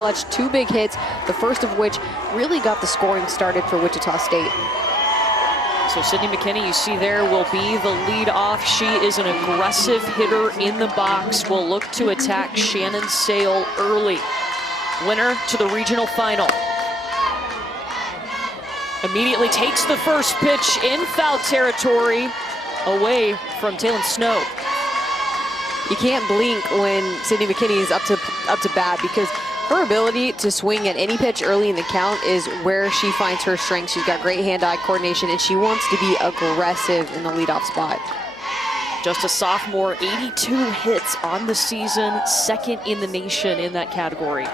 clutch, 2 big hits, the first of which really got the scoring started for Wichita State. So Sydney McKinney, you see there, will be the lead off. She is an aggressive hitter in the box, will look to attack Shannon Sale early. Winner to the regional final. Immediately takes the first pitch in foul territory away from Taylon Snow. You can't blink when Sydney McKinney is up to bat, because her ability to swing at any pitch early in the count is where she finds her strength. She's got great hand-eye coordination, and she wants to be aggressive in the leadoff spot. Just a sophomore, 82 hits on the season, second in the nation in that category.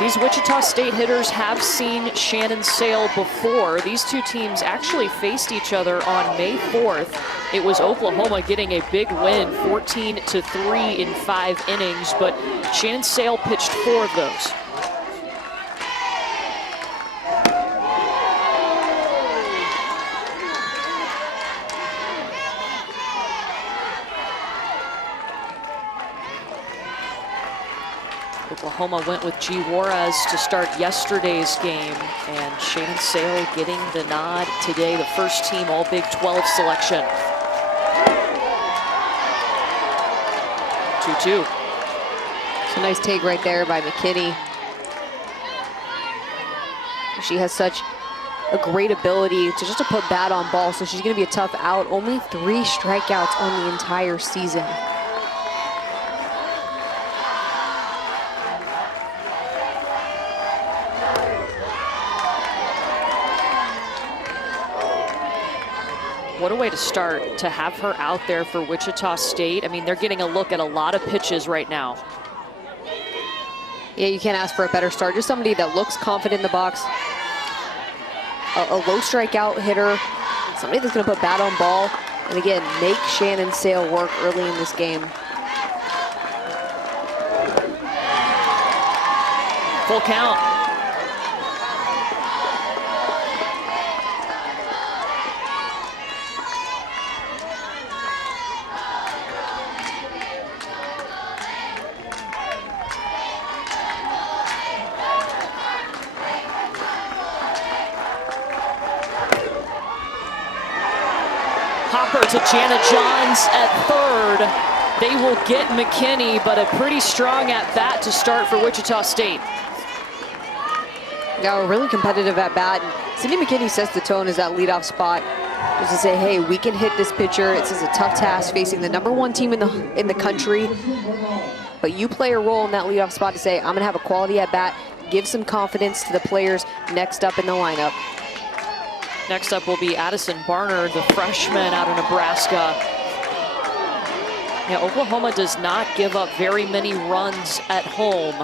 These Wichita State hitters have seen Shannon Sale before. These two teams actually faced each other on May 4th. It was Oklahoma getting a big win, 14-3 in 5 innings, but Shannon Sale pitched 4 of those. Oklahoma went with G. Juarez to start yesterday's game, and Shannon Sale getting the nod today, the first team All Big 12 selection. 2-2. It's a nice take right there by McKinney. She has such a great ability to just put bat on ball, so she's going to be a tough out. Only 3 strikeouts on the entire season. What a way to start, to have her out there for Wichita State. I mean, they're getting a look at a lot of pitches right now. Yeah, you can't ask for a better start. Just somebody that looks confident in the box. A low strikeout hitter. Somebody that's going to put bat on ball. And again, make Shannon Sale work early in this game. Full count. Hopper to Jana Johns at third. They will get McKinney, but a pretty strong at-bat to start for Wichita State. Yeah, a really competitive at-bat. Sydney McKinney sets the tone as that leadoff spot, just to say, hey, we can hit this pitcher. This is a tough task facing the #1 team in the country. But you play a role in that leadoff spot to say, I'm going to have a quality at-bat, give some confidence to the players next up in the lineup. Next up will be Addison Barnard, the freshman out of Nebraska. Yeah, Oklahoma does not give up very many runs at home.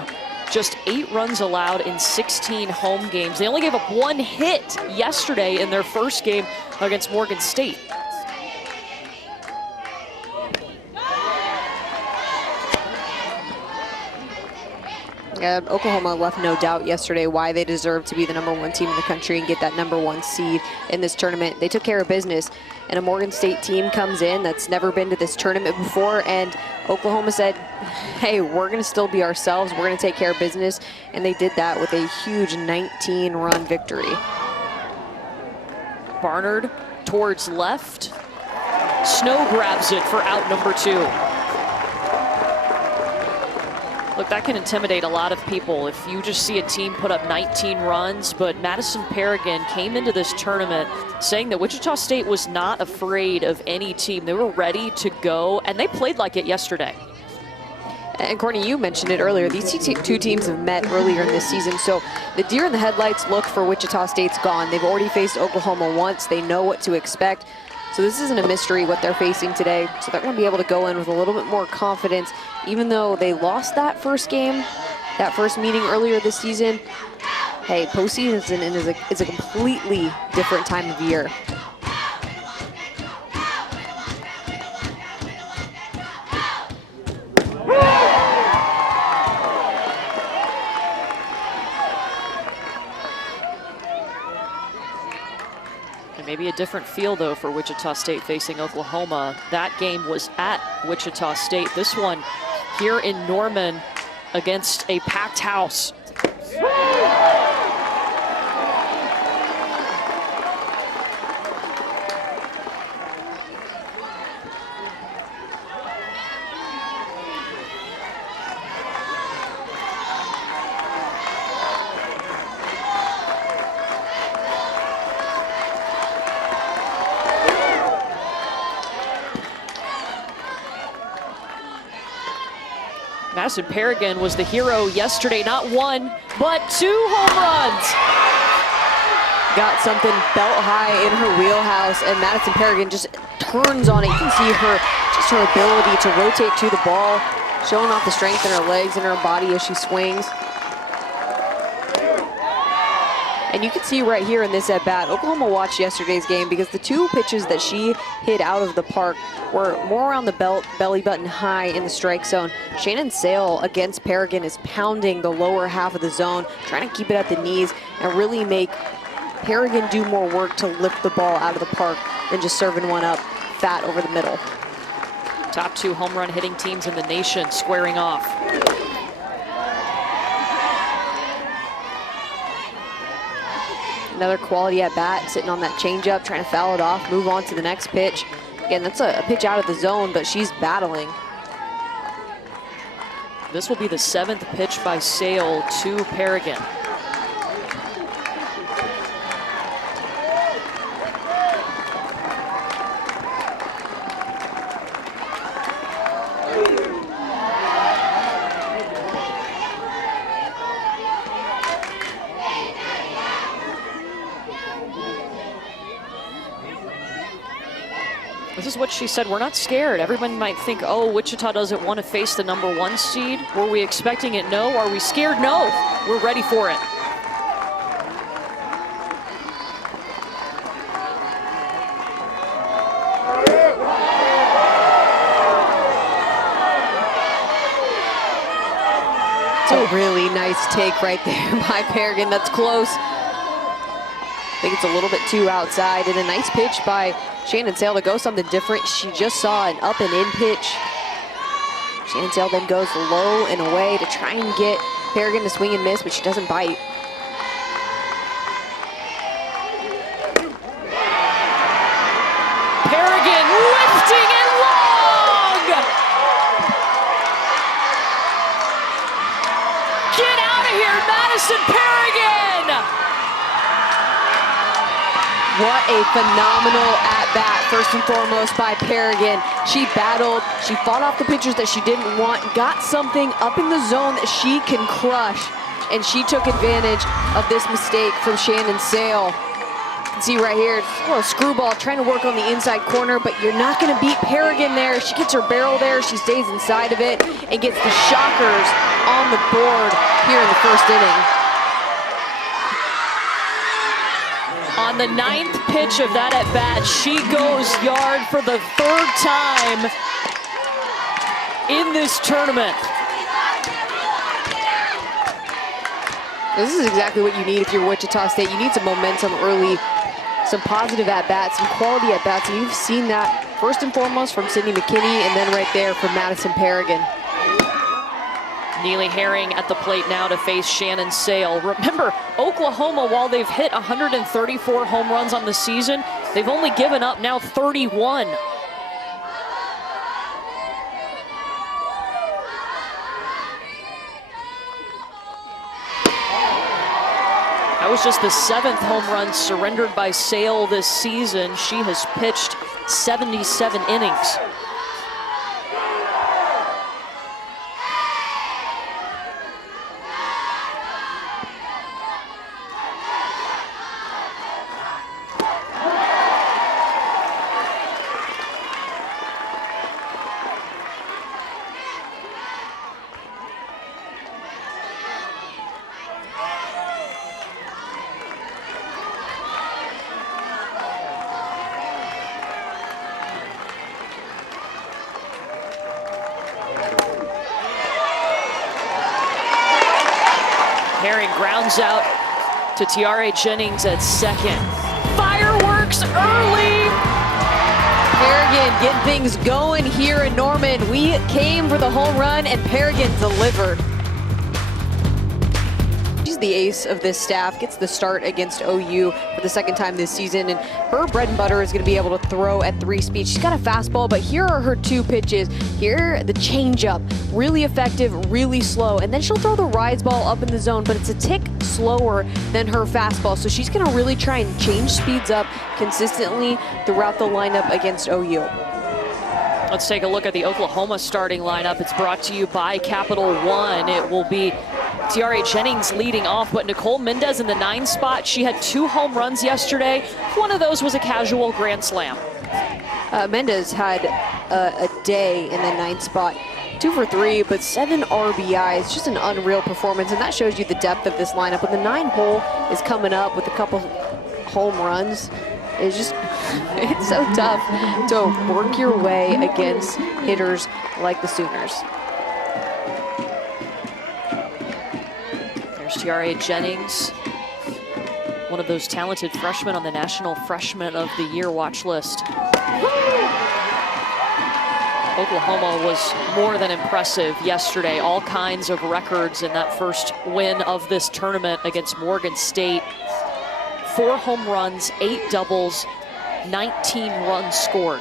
Just 8 runs allowed in 16 home games. They only gave up 1 hit yesterday in their first game against Morgan State. Yeah, Oklahoma left no doubt yesterday why they deserve to be the #1 team in the country and get that #1 seed in this tournament. They took care of business, and a Morgan State team comes in that's never been to this tournament before, and Oklahoma said, hey, we're going to still be ourselves. We're going to take care of business, and they did that with a huge 19-run victory. Barnard towards left. Snow grabs it for out number 2. Look, that can intimidate a lot of people if you just see a team put up 19 runs, but Madison Paragon came into this tournament saying that Wichita State was not afraid of any team. They were ready to go, and they played like it yesterday. And Courtney, you mentioned it earlier, these two teams have met earlier in this season, so the deer in the headlights look for Wichita State's gone. They've already faced Oklahoma once. They know what to expect. So this isn't a mystery what they're facing today. So they're going to be able to go in with a little bit more confidence, even though they lost that first game, that first meeting earlier this season. Hey, postseason is a completely different time of year. Maybe a different feel, though, for Wichita State facing Oklahoma. That game was at Wichita State. This one here in Norman against a packed house. Madison Paragon was the hero yesterday, not one, but 2 home runs. Got something belt high in her wheelhouse, and Madison Paragon just turns on it. You can see her ability to rotate to the ball, showing off the strength in her legs and her body as she swings. And you can see right here in this at-bat, Oklahoma watched yesterday's game because the 2 pitches that she hit out of the park were more around the belly button high in the strike zone. Shannon Sale against Paragon is pounding the lower half of the zone, trying to keep it at the knees and really make Paragon do more work to lift the ball out of the park than just serving one up fat over the middle. Top 2 home run hitting teams in the nation squaring off. Another quality at bat, sitting on that changeup, trying to foul it off, move on to the next pitch. Again, that's a pitch out of the zone, but she's battling. This will be the 7th pitch by Sale to Paragon. This is what she said, we're not scared. Everyone might think, oh, Wichita doesn't want to face the #1 seed. Were we expecting it? No. Are we scared? No. We're ready for it. It's a really nice take right there by Paragon. That's close. I think it's a little bit too outside, and a nice pitch by Shannon Sale to go something different. She just saw an up and in pitch. Shannon Sale then goes low and away to try and get Paragon to swing and miss, but she doesn't bite. Paragon lifting it long! Get out of here, Madison Paragon! What a phenomenal at-bat, first and foremost, by Paragon. She battled, she fought off the pitchers that she didn't want, got something up in the zone that she can crush, and she took advantage of this mistake from Shannon Sale. You can see right here, a little screwball trying to work on the inside corner, but you're not going to beat Paragon there. She gets her barrel there, she stays inside of it, and gets the Shockers on the board here in the first inning. On the 9th pitch of that at-bat, she goes yard for the 3rd time in this tournament. This is exactly what you need if you're Wichita State. You need some momentum early, some positive at-bats, some quality at-bats, and you've seen that first and foremost from Sydney McKinney, and then right there from Madison Paragon. Neely Herring at the plate now to face Shannon Sale. Remember, Oklahoma, while they've hit 134 home runs on the season, they've only given up now 31. That was just the 7th home run surrendered by Sale this season. She has pitched 77 innings. Herring grounds out to Tiare Jennings at second. Fireworks Harris early. Paragon getting things going here in Norman. We came for the home run, and Paragon delivered. She's the ace of this staff, gets the start against OU for the second time this season, and her bread and butter is going to be able to throw at 3 speed. She's got a fastball, but here are her 2 pitches. Here, the changeup, really effective, really slow, and then she'll throw the rise ball up in the zone, but it's a tick slower than her fastball, so she's going to really try and change speeds up consistently throughout the lineup against OU. Let's take a look at the Oklahoma starting lineup. It's brought to you by Capital One. It will be Tiare Jennings leading off, but Nicole Mendez in the 9 spot. She had 2 home runs yesterday. One of those was a casual grand slam. Mendez had a day in the 9th spot. 2 for 3, but 7 RBIs, just an unreal performance, and that shows you the depth of this lineup. When the 9 hole is coming up with a couple home runs, it's just, it's so tough to work your way against hitters like the Sooners. There's Tiare Jennings, one of those talented freshmen on the National Freshman of the Year watch list. Oklahoma was more than impressive yesterday. All kinds of records in that first win of this tournament against Morgan State. 4 home runs, 8 doubles, 19 runs scored.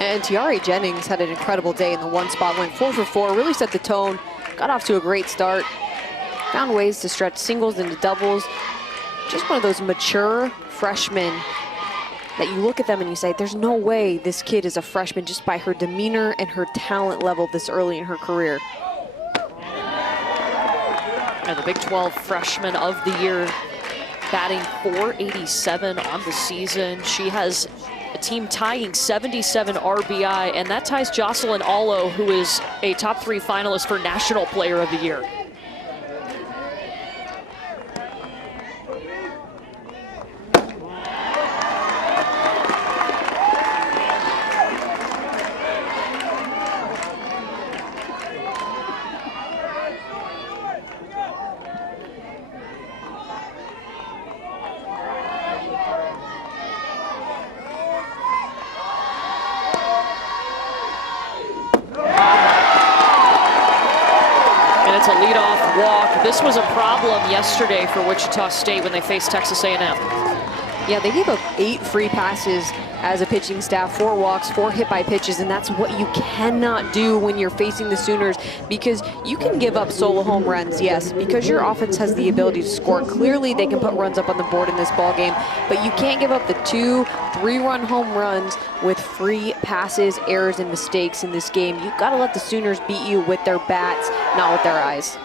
And Tiare Jennings had an incredible day in the 1 spot, went 4 for 4, really set the tone, got off to a great start, found ways to stretch singles into doubles. Just one of those mature freshmen that you look at them and you say, there's no way this kid is a freshman just by her demeanor and her talent level this early in her career. And the Big 12 Freshman of the Year, batting .487 on the season. She has a team tying 77 RBI, and that ties Jocelyn Allo, who is a top 3 finalist for National Player of the Year. It's a leadoff walk. This was a problem yesterday for Wichita State when they faced Texas A&M. Yeah, they gave up 8 free passes as a pitching staff, 4 walks, 4 hit by pitches, and that's what you cannot do when you're facing the Sooners, because you can give up solo home runs, yes, because your offense has the ability to score. Clearly, they can put runs up on the board in this ball game, but you can't give up the 2, 3-run home runs with free passes, errors, and mistakes in this game. You've got to let the Sooners beat you with their bats, not with their eyes.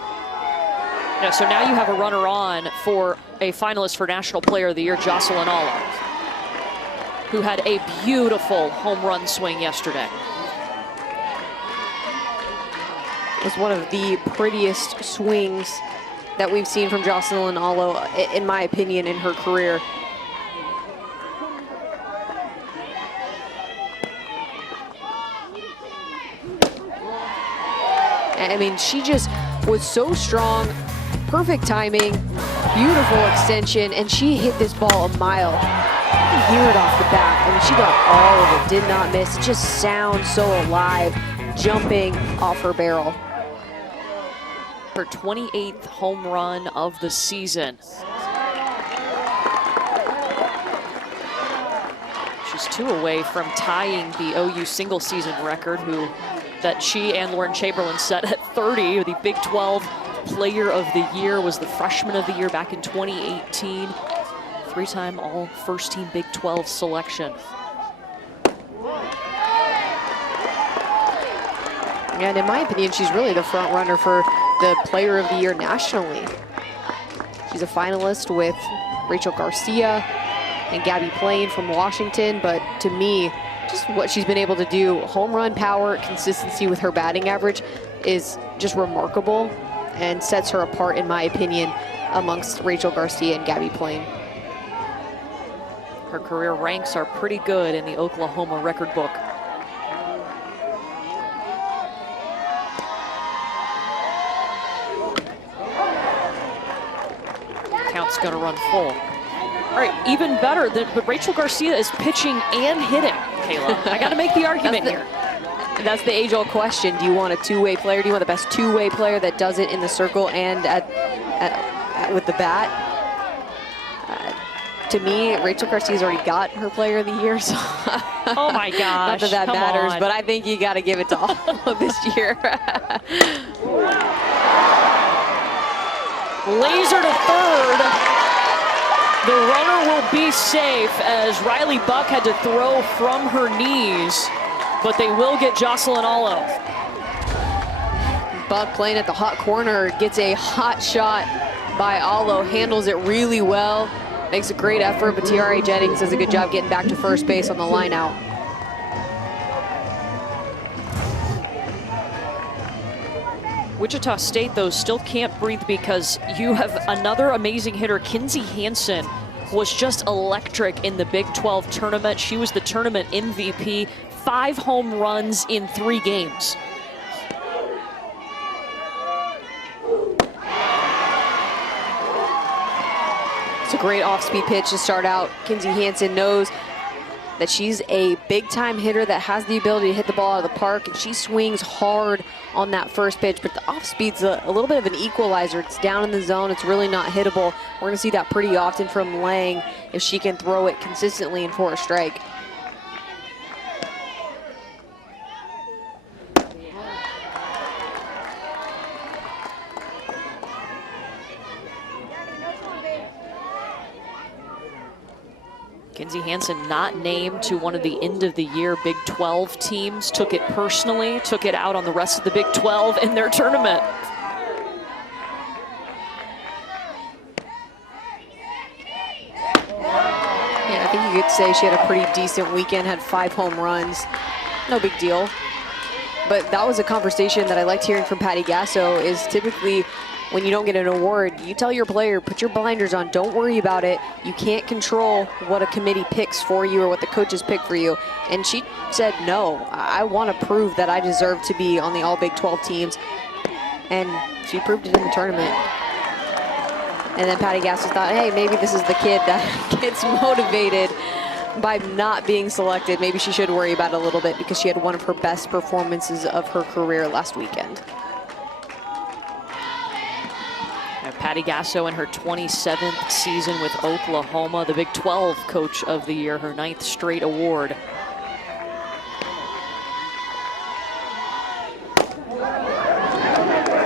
Yeah, so now you have a runner on for a finalist for National Player of the Year, Jocelyn Allo, who had a beautiful home run swing yesterday. It was one of the prettiest swings that we've seen from Jocelyn Allo, in my opinion, in her career. I mean, she just was so strong, perfect timing, beautiful extension, and she hit this ball a mile. You can hear it off the bat. I mean, she got all of it, did not miss. It just sounds so alive, jumping off her barrel. Her 28th home run of the season. She's 2 away from tying the OU single season record, that she and Lauren Chamberlain set at 30. The Big 12 Player of the Year, was the Freshman of the Year back in 2018. 3-time all first team Big 12 selection. And in my opinion, she's really the front runner for the Player of the Year nationally. She's a finalist with Rachel Garcia and Gabby Plain from Washington, but to me, just what she's been able to do, home run power, consistency with her batting average is just remarkable and sets her apart, in my opinion, amongst Rachel Garcia and Gabby Plain. Her career ranks are pretty good in the Oklahoma record book. It's going to run full. All right, even better, but Rachel Garcia is pitching and hitting, Kayla. I got to make the argument here. That's the age-old question. Do you want a two-way player? Do you want the best two-way player that does it in the circle and with the bat? To me, Rachel Garcia's already got her player of the year, so oh my gosh, not that matters, but I think you got to give it to all this year. Laser to third. The runner will be safe as Riley Buck had to throw from her knees, but they will get Jocelyn Allo. Buck playing at the hot corner, gets a hot shot by Allo, handles it really well. Makes a great effort, but Tiare Jennings does a good job getting back to first base on the line out. Wichita State, though, still can't breathe because you have another amazing hitter. Kinsey Hansen was just electric in the Big 12 tournament. She was the tournament MVP, 5 home runs in 3 games. It's a great off-speed pitch to start out. Kinsey Hansen knows that she's a big-time hitter that has the ability to hit the ball out of the park, and she swings hard on that first pitch, but the off-speed's a little bit of an equalizer. It's down in the zone. It's really not hittable. We're going to see that pretty often from Lang if she can throw it consistently and for a strike. Kinsey Hansen not named to one of the end-of-the-year Big 12 teams. Took it personally, took it out on the rest of the Big 12 in their tournament. Yeah, I think you could say she had a pretty decent weekend, had 5 home runs. No big deal. But that was a conversation that I liked hearing from Patty Gasso, is typically when you don't get an award, you tell your player, put your blinders on, don't worry about it. You can't control what a committee picks for you or what the coaches pick for you. And she said, no, I want to prove that I deserve to be on the all Big 12 teams. And she proved it in the tournament. And then Patty Gasso thought, hey, maybe this is the kid that gets motivated by not being selected. Maybe she should worry about it a little bit because she had one of her best performances of her career last weekend. Patty Gasso in her 27th season with Oklahoma, the Big 12 Coach of the Year, her 9th straight award.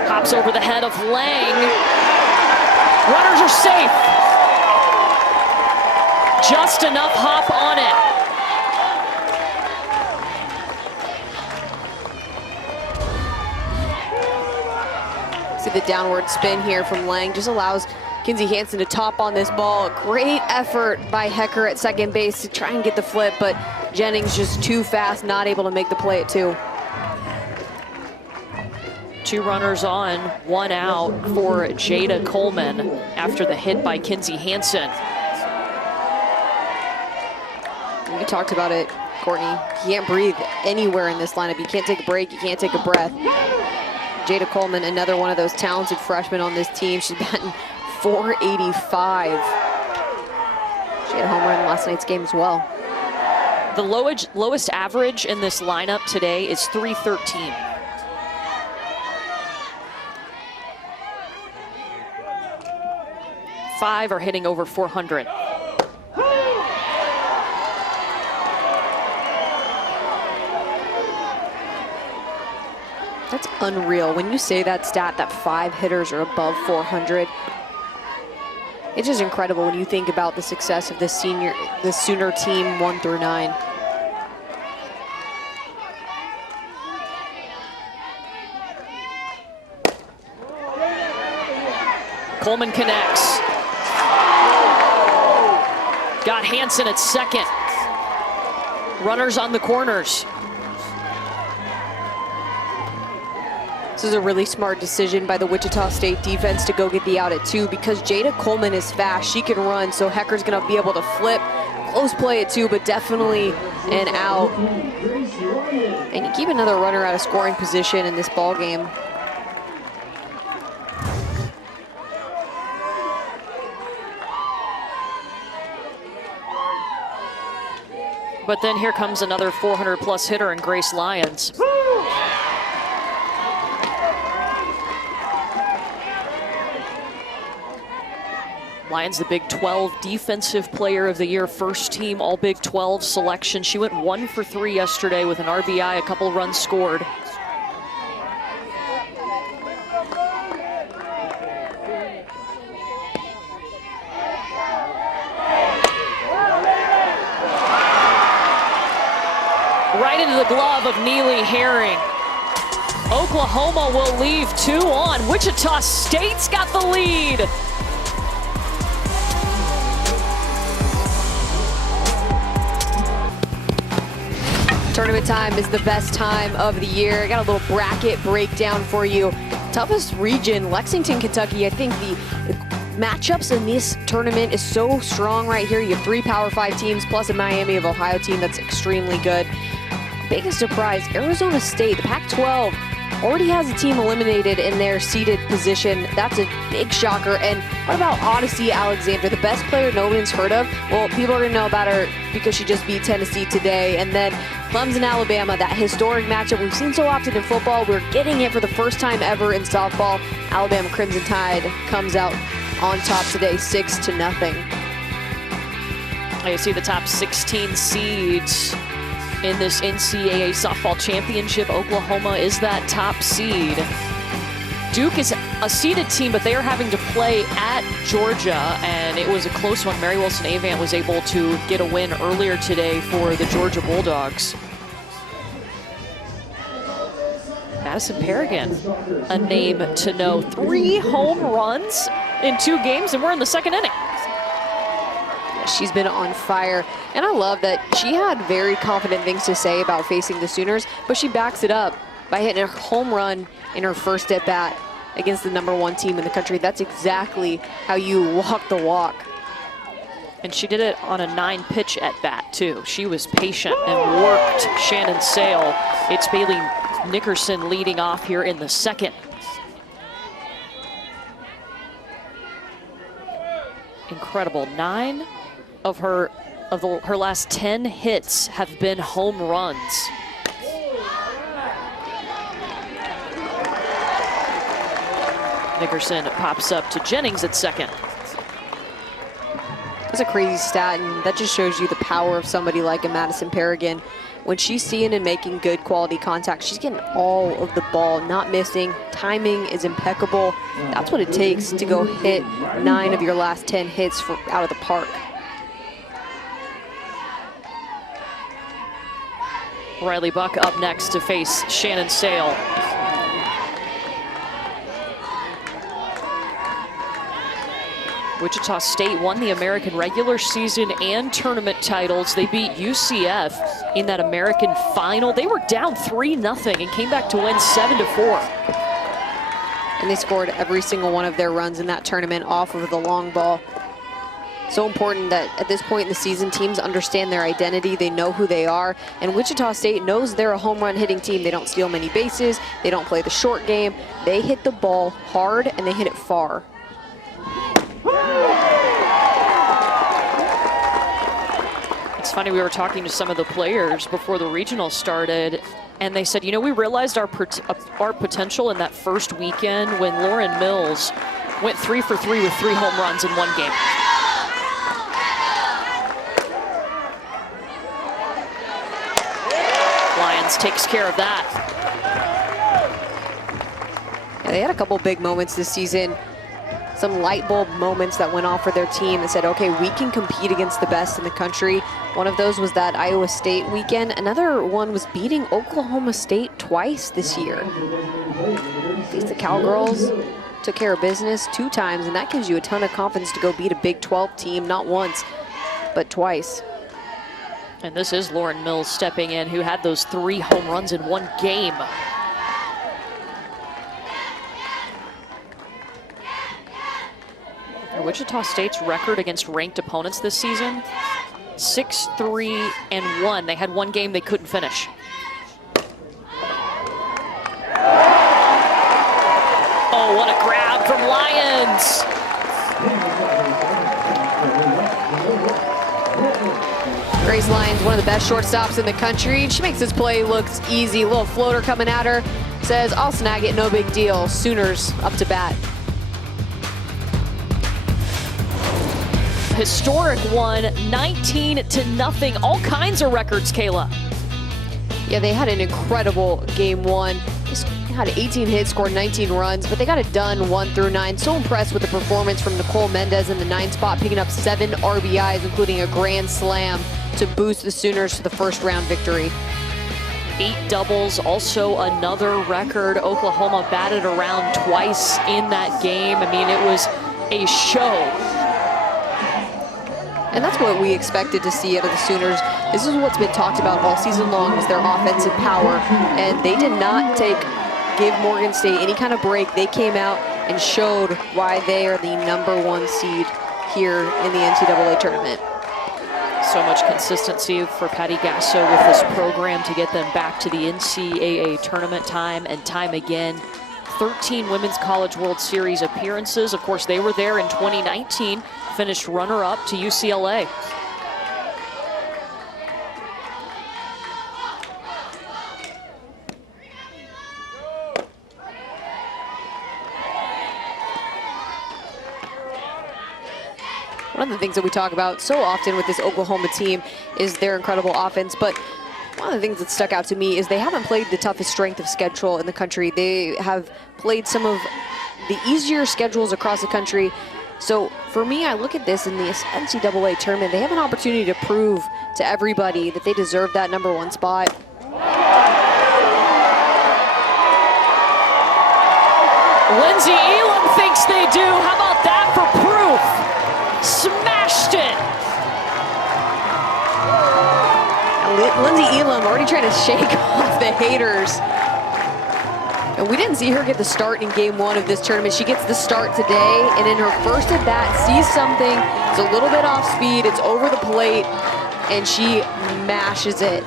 Hops over the head of Lang. Runners are safe. Just enough hop on it. The downward spin here from Lang just allows Kinsey Hansen to top on this ball. Great effort by Hecker at second base to try and get the flip, but Jennings just too fast, not able to make the play at 2. 2 runners on, 1 out for Jada Coleman after the hit by Kinsey Hansen. We talked about it, Courtney. You can't breathe anywhere in this lineup. You can't take a break, you can't take a breath. Jada Coleman, another one of those talented freshmen on this team. She's batting .485. She had a home run in last night's game as well. The lowest average in this lineup today is .313. Five are hitting over 400. That's unreal. When you say that stat, that 5 hitters are above 400, it's just incredible when you think about the success of the Sooner team 1 through 9. Coleman connects. Got Hansen at second. Runners on the corners. This is a really smart decision by the Wichita State defense to go get the out at 2 because Jada Coleman is fast. She can run, so Hecker's going to be able to flip. Close play at 2, but definitely an out. And you keep another runner out of scoring position in this ball game. But then here comes another 400-plus hitter in Grace Lyons. Lyons, the Big 12 Defensive Player of the Year, first team All Big 12 selection. She went 1 for 3 yesterday with an RBI, a couple runs scored. Right into the glove of Neely Herring. Oklahoma will leave 2 on. Wichita State's got the lead. Tournament time is the best time of the year. I got a little bracket breakdown for you. Toughest region, Lexington, Kentucky. I think the matchups in this tournament is so strong right here. You have 3 Power 5 teams plus a Miami of Ohio team that's extremely good. Biggest surprise, Arizona State, the Pac-12 already has a team eliminated in their seeded position. That's a big shocker. And what about Odyssey Alexander, the best player no one's heard of? Well, people are going to know about her because she just beat Tennessee today. And then Clemson, Alabama, that historic matchup we've seen so often in football. We're getting it for the first time ever in softball. Alabama Crimson Tide comes out on top today, 6-0. You see the top 16 seeds in this NCAA softball championship. Oklahoma is that top seed. Duke is a seeded team, but they are having to play at Georgia, and it was a close one. Mary Wilson-Avant was able to get a win earlier today for the Georgia Bulldogs. Madison Paragon, a name to know. 3 home runs in 2 games, and we're in the 2nd inning. She's been on fire, and I love that she had very confident things to say about facing the Sooners, but she backs it up by hitting a home run in her first at bat against the #1 team in the country. That's exactly how you walk the walk. And she did it on a 9-pitch at bat too. She was patient and worked Shannon Sale. It's Bailey Nickerson leading off here in the 2nd. Incredible. 9 of her last 10 hits have been home runs. Nickerson pops up to Jennings at 2nd. That's a crazy stat, and that just shows you the power of somebody like a Madison Paragon. When she's seeing and making good quality contact, she's getting all of the ball, not missing. Timing is impeccable. That's what it takes to go hit 9 of your last 10 hits out of the park. Riley Buck up next to face Shannon Sale. Wichita State won the American regular season and tournament titles. They beat UCF in that American final. They were down 3-0 and came back to win 7-4. And they scored every single one of their runs in that tournament off of the long ball. So important that at this point in the season, teams understand their identity. They know who they are. And Wichita State knows they're a home run hitting team. They don't steal many bases. They don't play the short game. They hit the ball hard and they hit it far. It's funny, we were talking to some of the players before the regional started, and they said, you know, we realized our potential in that first weekend when Lauren Mills went 3 for 3 with 3 home runs in 1 game. Lyons takes care of that. Yeah, they had a couple big moments this season. Some light bulb moments that went off for their team and said, okay, we can compete against the best in the country. One of those was that Iowa State weekend. Another one was beating Oklahoma State twice this year. The Cowgirls took care of business 2 times, and that gives you a ton of confidence to go beat a Big 12 team, not once, but twice. And this is Lauren Mills stepping in, who had those 3 home runs in 1 game. Wichita State's record against ranked opponents this season, 6-3-1. They had 1 game they couldn't finish. Oh, what a grab from Lyons. Grace Lyons, one of the best shortstops in the country. She makes this play look easy. Little floater coming at her. Says, I'll snag it, no big deal. Sooners up to bat. Historic one, 19-0. All kinds of records, Kayla. Yeah, they had an incredible game one. They had 18 hits, scored 19 runs, but they got it done 1 through 9. So impressed with the performance from Nicole Mendez in the 9th spot, picking up 7 RBIs, including a grand slam to boost the Sooners to the first round victory. 8 doubles, also another record. Oklahoma batted around twice in that game. I mean, it was a show. And that's what we expected to see out of the Sooners. This is what's been talked about all season long, was their offensive power. And they did not give Morgan State any kind of break. They came out and showed why they are the #1 seed here in the NCAA tournament. So much consistency for Patty Gasso with this program to get them back to the NCAA tournament time and time again. 13 Women's College World Series appearances. Of course, they were there in 2019, finished runner-up to UCLA. One of the things that we talk about so often with this Oklahoma team is their incredible offense, but one of the things that stuck out to me is they haven't played the toughest strength of schedule in the country. They have played some of the easier schedules across the country. So for me, I look at this in the NCAA tournament. They have an opportunity to prove to everybody that they deserve that #1 spot. Lindsay Elam thinks they do. How about that for proof? Smashed it. Lindsay Elam already trying to shake off the haters. And we didn't see her get the start in game one of this tournament. She gets the start today, and in her first at bat, sees something. It's a little bit off speed. It's over the plate, and she mashes it.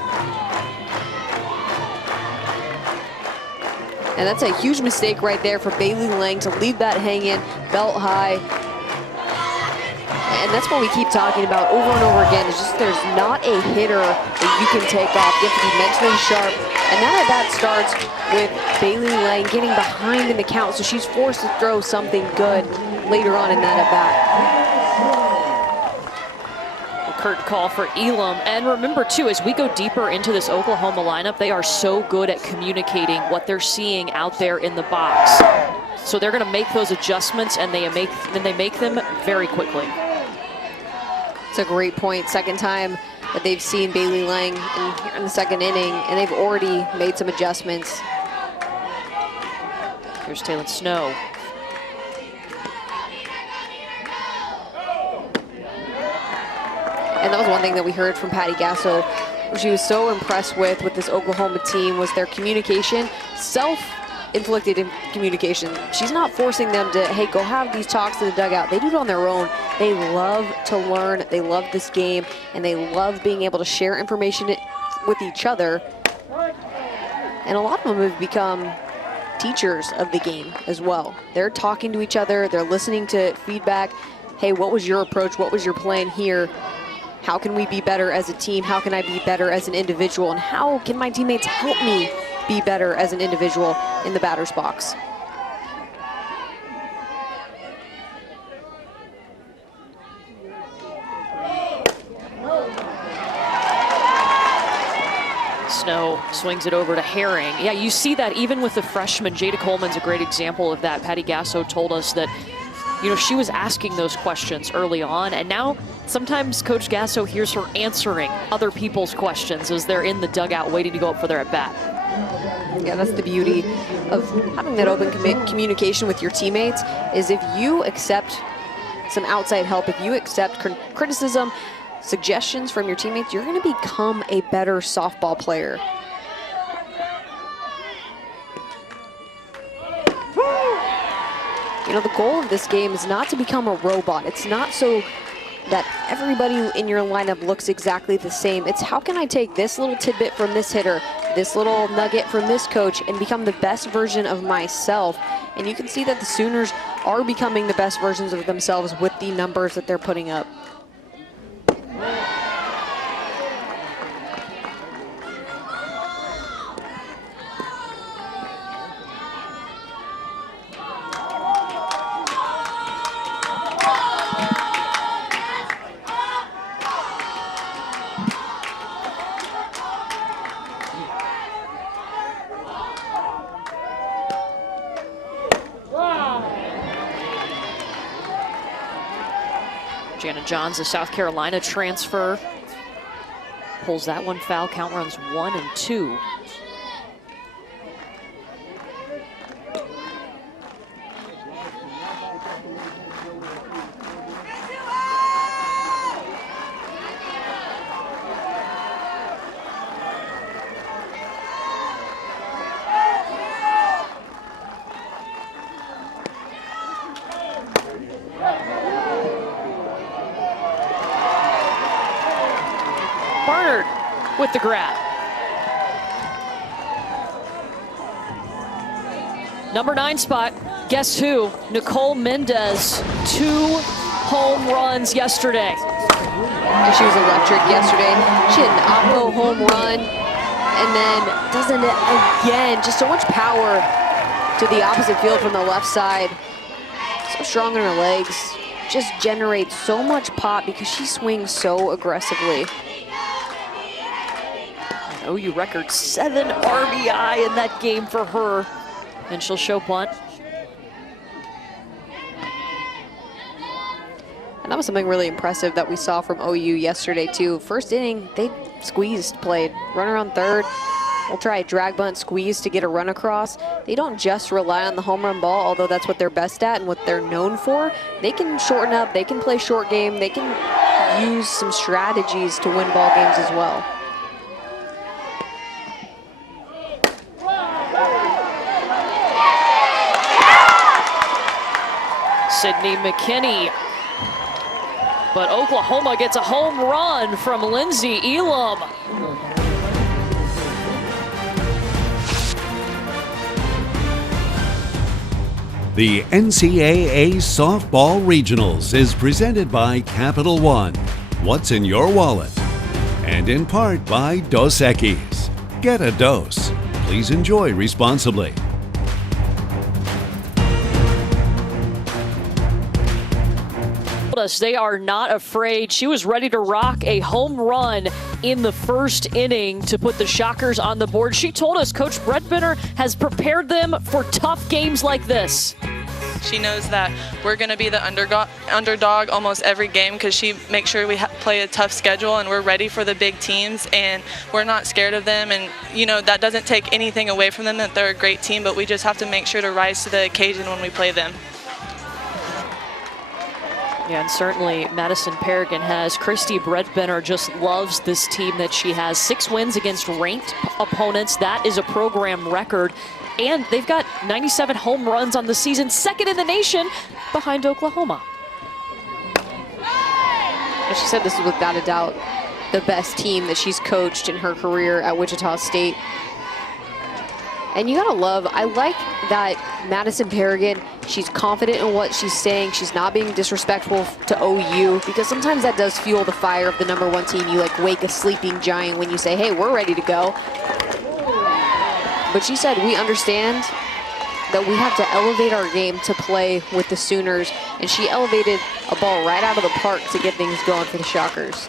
And that's a huge mistake right there for Bailey Lang to leave that hanging, belt high. And that's what we keep talking about over and over again, is just there's not a hitter that you can take off. You have to be mentally sharp. And that at bat starts with Bailey Lang getting behind in the count, so she's forced to throw something good later on in that at bat. A curt call for Elam. And remember too, as we go deeper into this Oklahoma lineup, they are so good at communicating what they're seeing out there in the box. So they're going to make those adjustments, and they make them very quickly. It's a great point. Second time that they've seen Bailey Lang in the second inning, and they've already made some adjustments. Here's Taylor Snow. And that was one thing that we heard from Patty Gasso, which she was so impressed with this Oklahoma team, was their communication, self-inflicted communication. She's not forcing them to, hey, go have these talks in the dugout. They do it on their own. They love to learn, they love this game, and they love being able to share information with each other. And a lot of them have become teachers of the game as well. They're talking to each other, they're listening to feedback. Hey, what was your approach? What was your plan here? How can we be better as a team? How can I be better as an individual? And how can my teammates help me be better as an individual in the batter's box? Snow swings it over to Herring. Yeah, you see that even with the freshman. Jada Coleman's a great example of that. Patty Gasso told us that, you know, she was asking those questions early on, and now sometimes Coach Gasso hears her answering other people's questions as they're in the dugout waiting to go up for their at-bat. Yeah, that's the beauty of having that open communication with your teammates, is if you accept some outside help, if you accept criticism, suggestions from your teammates, you're going to become a better softball player. You know, the goal of this game is not to become a robot. It's not so that everybody in your lineup looks exactly the same. It's how can I take this little tidbit from this hitter, this little nugget from this coach, and become the best version of myself. And you can see that the Sooners are becoming the best versions of themselves with the numbers that they're putting up. Johns, a South Carolina transfer, pulls that one foul. Count runs 1 and 2. Barnard with the grab. Number 9 spot, guess who? Nicole Mendez, 2 home runs yesterday. And she was electric yesterday. She had an oppo home run and then does it again. Just so much power to the opposite field from the left side. So strong in her legs. Just generates so much pop because she swings so aggressively. OU record 7 RBI in that game for her. And she'll show bunt. And that was something really impressive that we saw from OU yesterday too. First inning, they squeezed, played runner on third. We'll try a drag bunt squeeze to get a run across. They don't just rely on the home run ball, although that's what they're best at and what they're known for. They can shorten up, they can play short game, they can use some strategies to win ball games as well. Sydney McKinney. But Oklahoma gets a home run from Lindsay Elam. The NCAA Softball Regionals is presented by Capital One. What's in your wallet? And in part by Dos Equis. Get a dose. Please enjoy responsibly. They are not afraid. She was ready to rock a home run in the first inning to put the Shockers on the board. She told us Coach Bredbender has prepared them for tough games like this. She knows that we're going to be the underdog almost every game because she makes sure we play a tough schedule and we're ready for the big teams and we're not scared of them. And, you know, that doesn't take anything away from them that they're a great team, but we just have to make sure to rise to the occasion when we play them. Yeah, and certainly Madison Paragon has. Christy Bredbender just loves this team that she has. 6 wins against ranked opponents. That is a program record. And they've got 97 home runs on the season, 2nd in the nation behind Oklahoma. And she said this is without a doubt the best team that she's coached in her career at Wichita State. And you gotta love, I like that Madison Paragon, she's confident in what she's saying. She's not being disrespectful to OU because sometimes that does fuel the fire of the #1 team. You like wake a sleeping giant when you say, hey, we're ready to go. But she said, we understand that we have to elevate our game to play with the Sooners. And she elevated a ball right out of the park to get things going for the Shockers.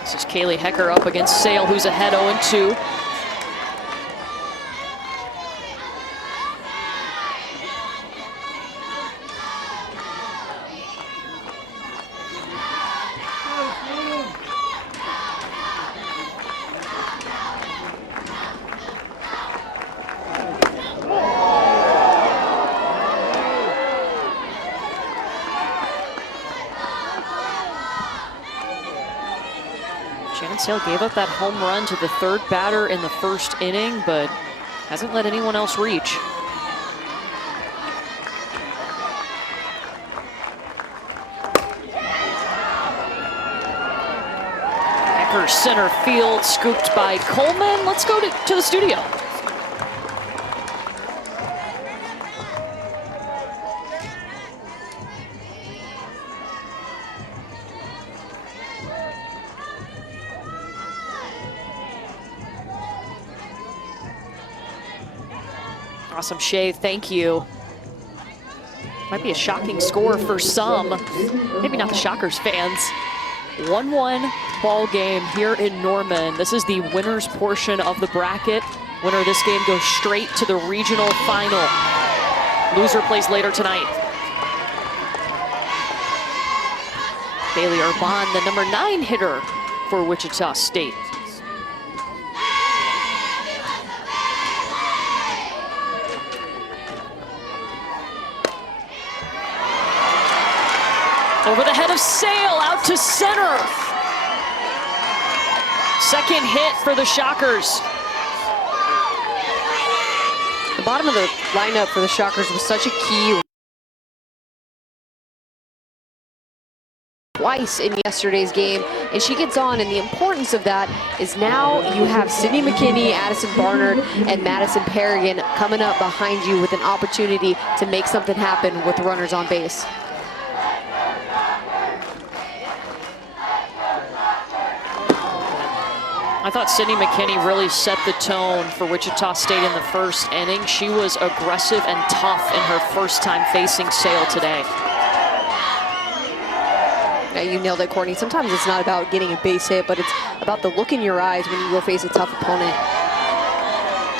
This is Kaylee Hecker up against Sale, who's ahead 0-2. Sale gave up that home run to the 3rd batter in the 1st inning, but hasn't let anyone else reach. Hecker center field, scooped by Coleman. Let's go to the studio. Awesome, Shay, thank you. Might be a shocking score for some. Maybe not the Shockers fans. 1-1 ball game here in Norman. This is the winners portion of the bracket. Winner of this game goes straight to the regional final. Loser plays later tonight. Bailey Urban, the number 9 hitter for Wichita State. Over the head of Sale, out to center. Second hit for the Shockers. The bottom of the lineup for the Shockers was such a key. Twice in yesterday's game, and she gets on, and the importance of that is now you have Sydney McKinney, Addison Barnard, and Madison Paragon coming up behind you with an opportunity to make something happen with runners on base. I thought Sydney McKinney really set the tone for Wichita State in the first inning. She was aggressive and tough in her first time facing Sale today. Yeah, you nailed it, Courtney. Sometimes it's not about getting a base hit, but it's about the look in your eyes when you go face a tough opponent.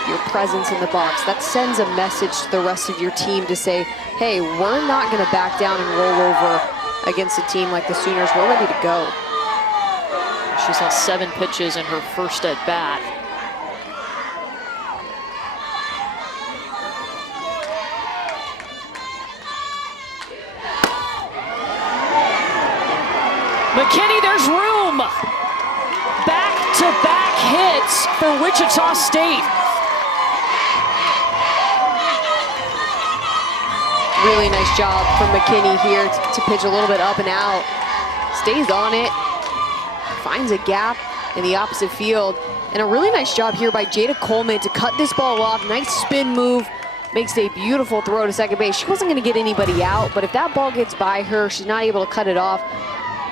Your presence in the box. That sends a message to the rest of your team to say, hey, we're not going to back down and roll over against a team like the Sooners. We're ready to go. She saw 7 pitches in her first at bat. McKinney, there's room. Back-to-back hits for Wichita State. Really nice job from McKinney here to pitch a little bit up and out. Stays on it. Finds a gap in the opposite field. And a really nice job here by Jada Coleman to cut this ball off. Nice spin move. Makes a beautiful throw to second base. She wasn't going to get anybody out, but if that ball gets by her, she's not able to cut it off.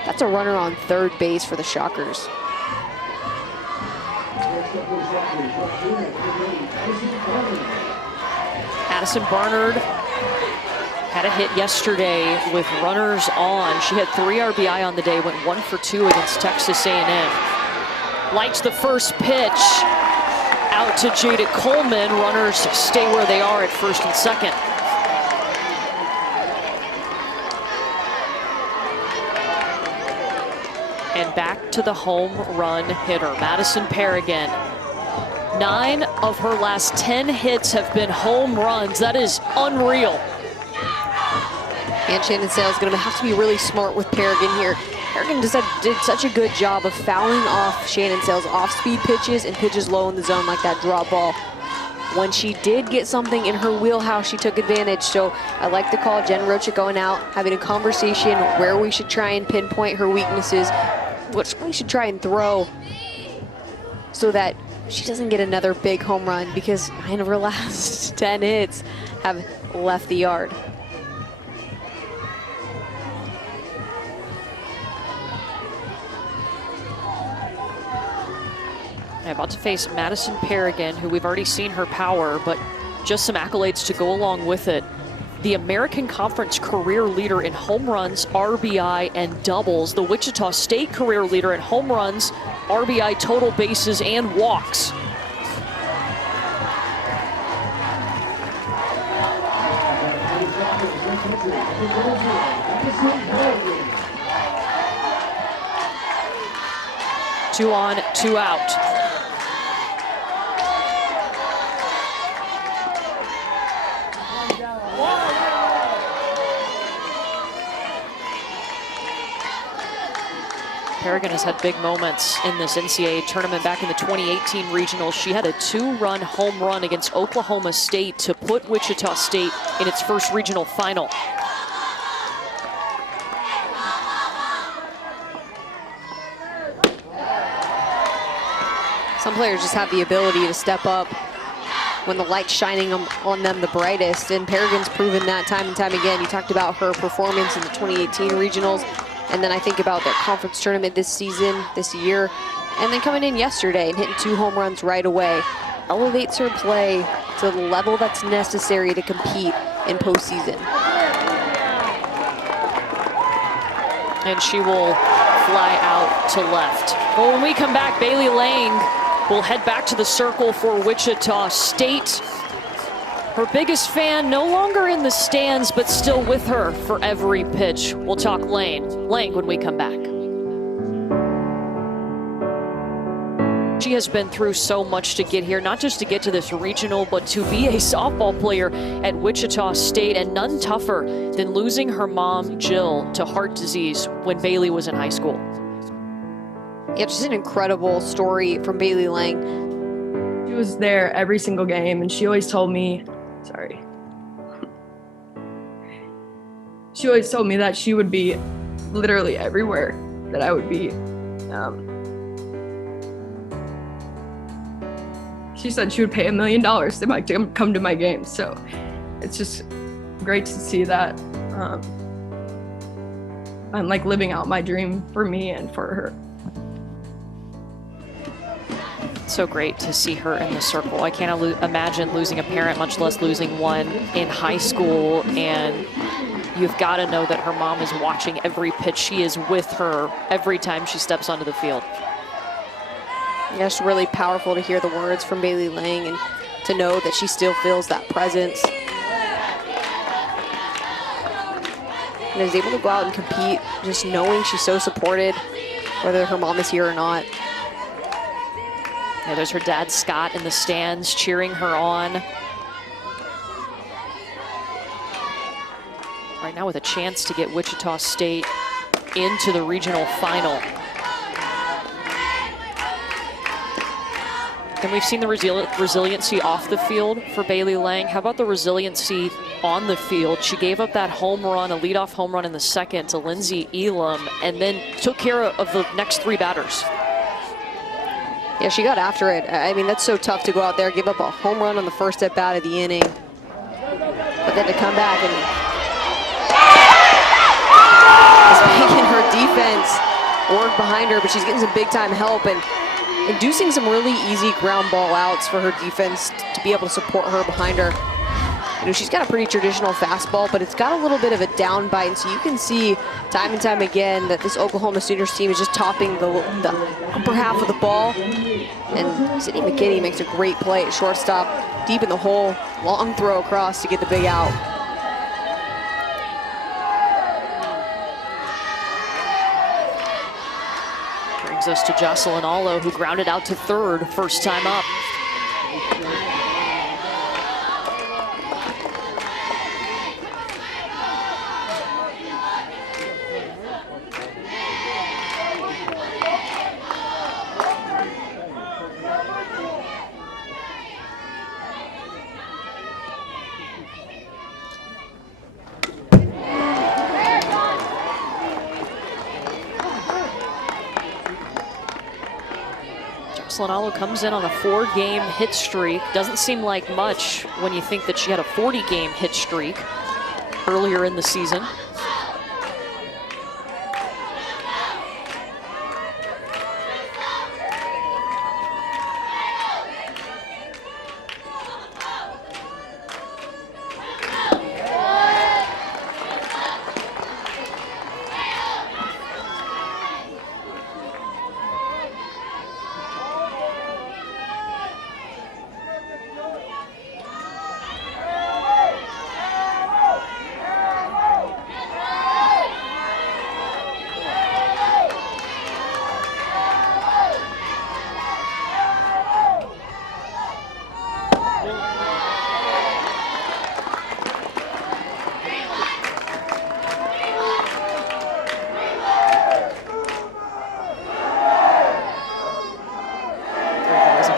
That's a runner on third base for the Shockers. Addison Barnard had a hit yesterday with runners on. She had 3 RBI on the day, went 1 for 2 against Texas A&M. Lights the first pitch out to Jada Coleman. Runners stay where they are at first and second. And back to the home run hitter, Madison Paragon. 9 of her last 10 hits have been home runs. That is unreal. And Shannon Sale is going to have to be really smart with Paragon here. Paragon did such a good job of fouling off Shannon Sale's off-speed pitches and pitches low in the zone like that drop ball. When she did get something in her wheelhouse, she took advantage. So I like the call. Jen Rocha going out, having a conversation where we should try and pinpoint her weaknesses, what we should try and throw so that she doesn't get another big home run, because 9 of her last 10 hits have left the yard. About to face Madison Paragon, who we've already seen her power, but just some accolades to go along with it. The American Conference career leader in home runs, RBI, and doubles. The Wichita State career leader in home runs, RBI, total bases, and walks. Two on, 2 out. Paragon has had big moments in this NCAA tournament. Back in the 2018 regionals, she had a 2-run home run against Oklahoma State to put Wichita State in its first regional final. Some players just have the ability to step up when the light's shining on them the brightest, and Paragon's proven that time and time again. You talked about her performance in the 2018 regionals, and then I think about their conference tournament this year, and then coming in yesterday and hitting 2 home runs right away. Elevates her play to the level that's necessary to compete in postseason. And she will fly out to left. Well, when we come back, Bailey Lang will head back to the circle for Wichita State. Her biggest fan no longer in the stands, but still with her for every pitch. We'll talk Lang when we come back. She has been through so much to get here, not just to get to this regional, but to be a softball player at Wichita State, and none tougher than losing her mom, Jill, to heart disease when Bailey was in high school. Yeah, just an incredible story from Bailey Lang. She was there every single game, and she always told me, she always told me that she would be literally everywhere that I would be. She said she would pay $1 million to come to my games. So it's just great to see that I'm like living out my dream for me and for her. So great to see her in the circle. I can't imagine losing a parent, much less losing one in high school. And you've got to know that her mom is watching every pitch. She is with her every time she steps onto the field. Yeah, it's really powerful to hear the words from Bailey Lang and to know that she still feels that presence. And is able to go out and compete, just knowing she's so supported, whether her mom is here or not. Yeah, there's her dad, Scott, in the stands cheering her on. Right now with a chance to get Wichita State into the regional final. And we've seen the resiliency off the field for Bailey Lang. How about the resiliency on the field? She gave up that home run, a leadoff home run in the second to Lindsay Elam, and then took care of the next 3 batters. Yeah, she got after it. I mean, that's so tough to go out there, give up a home run on the first at bat of the inning, but then to come back and is making her defense work behind her, but she's getting some big time help and inducing some really easy ground ball outs for her defense to be able to support her behind her. You know, she's got a pretty traditional fastball, but it's got a little bit of a down bite, and so you can see time and time again that this Oklahoma Sooners team is just topping the upper half of the ball. And Sydney McKinney makes a great play at shortstop, deep in the hole, long throw across to get the big out. Brings us to Jocelyn Allo, who grounded out to third, first time up. Allo comes in on a 4-game hit streak. Doesn't seem like much when you think that she had a 40-game hit streak earlier in the season.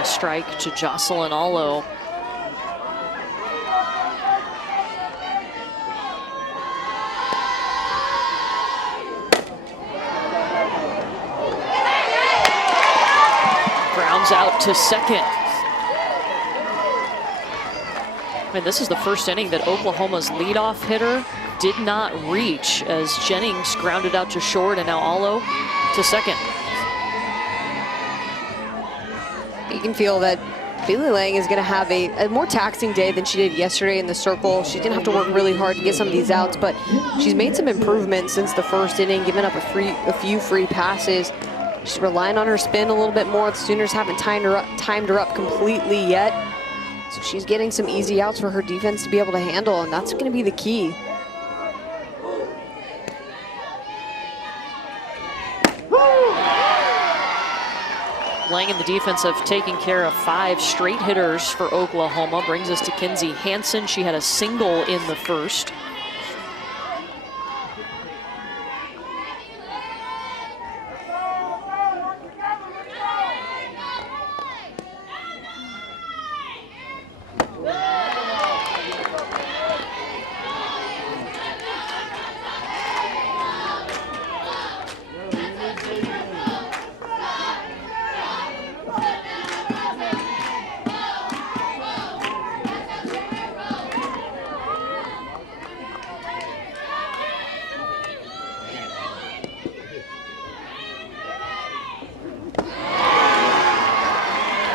Strike to Jocelyn Allo. Grounds out to second. And this is the first inning that Oklahoma's leadoff hitter did not reach, as Jennings grounded out to short, and now Allo to second. You can feel that Bailey Lang is going to have a more taxing day than she did yesterday in the circle. She's going to have to work really hard to get some of these outs, but she's made some improvements since the first inning, giving up a few free passes. She's relying on her spin a little bit more. The Sooners haven't timed her up completely yet. So she's getting some easy outs for her defense to be able to handle, and that's going to be the key. Lang and the defense have taken care of 5 straight hitters for Oklahoma. Brings us to Kinsey Hansen. She had a single in the first.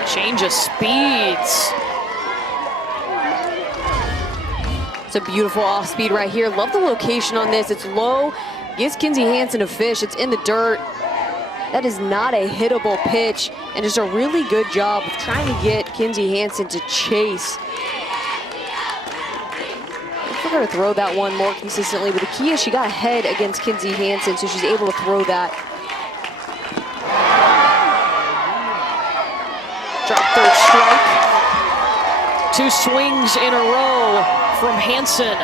Change of speeds. It's a beautiful off speed right here. Love the location on this. It's low, gives Kinsey Hansen a fish. It's in the dirt. That is not a hittable pitch, and just a really good job of trying to get Kinsey Hansen to chase. Look for her to throw that one more consistently, but the key is she got ahead against Kinsey Hansen, so she's able to throw that. Drop third strike. 2 swings in a row from Hansen.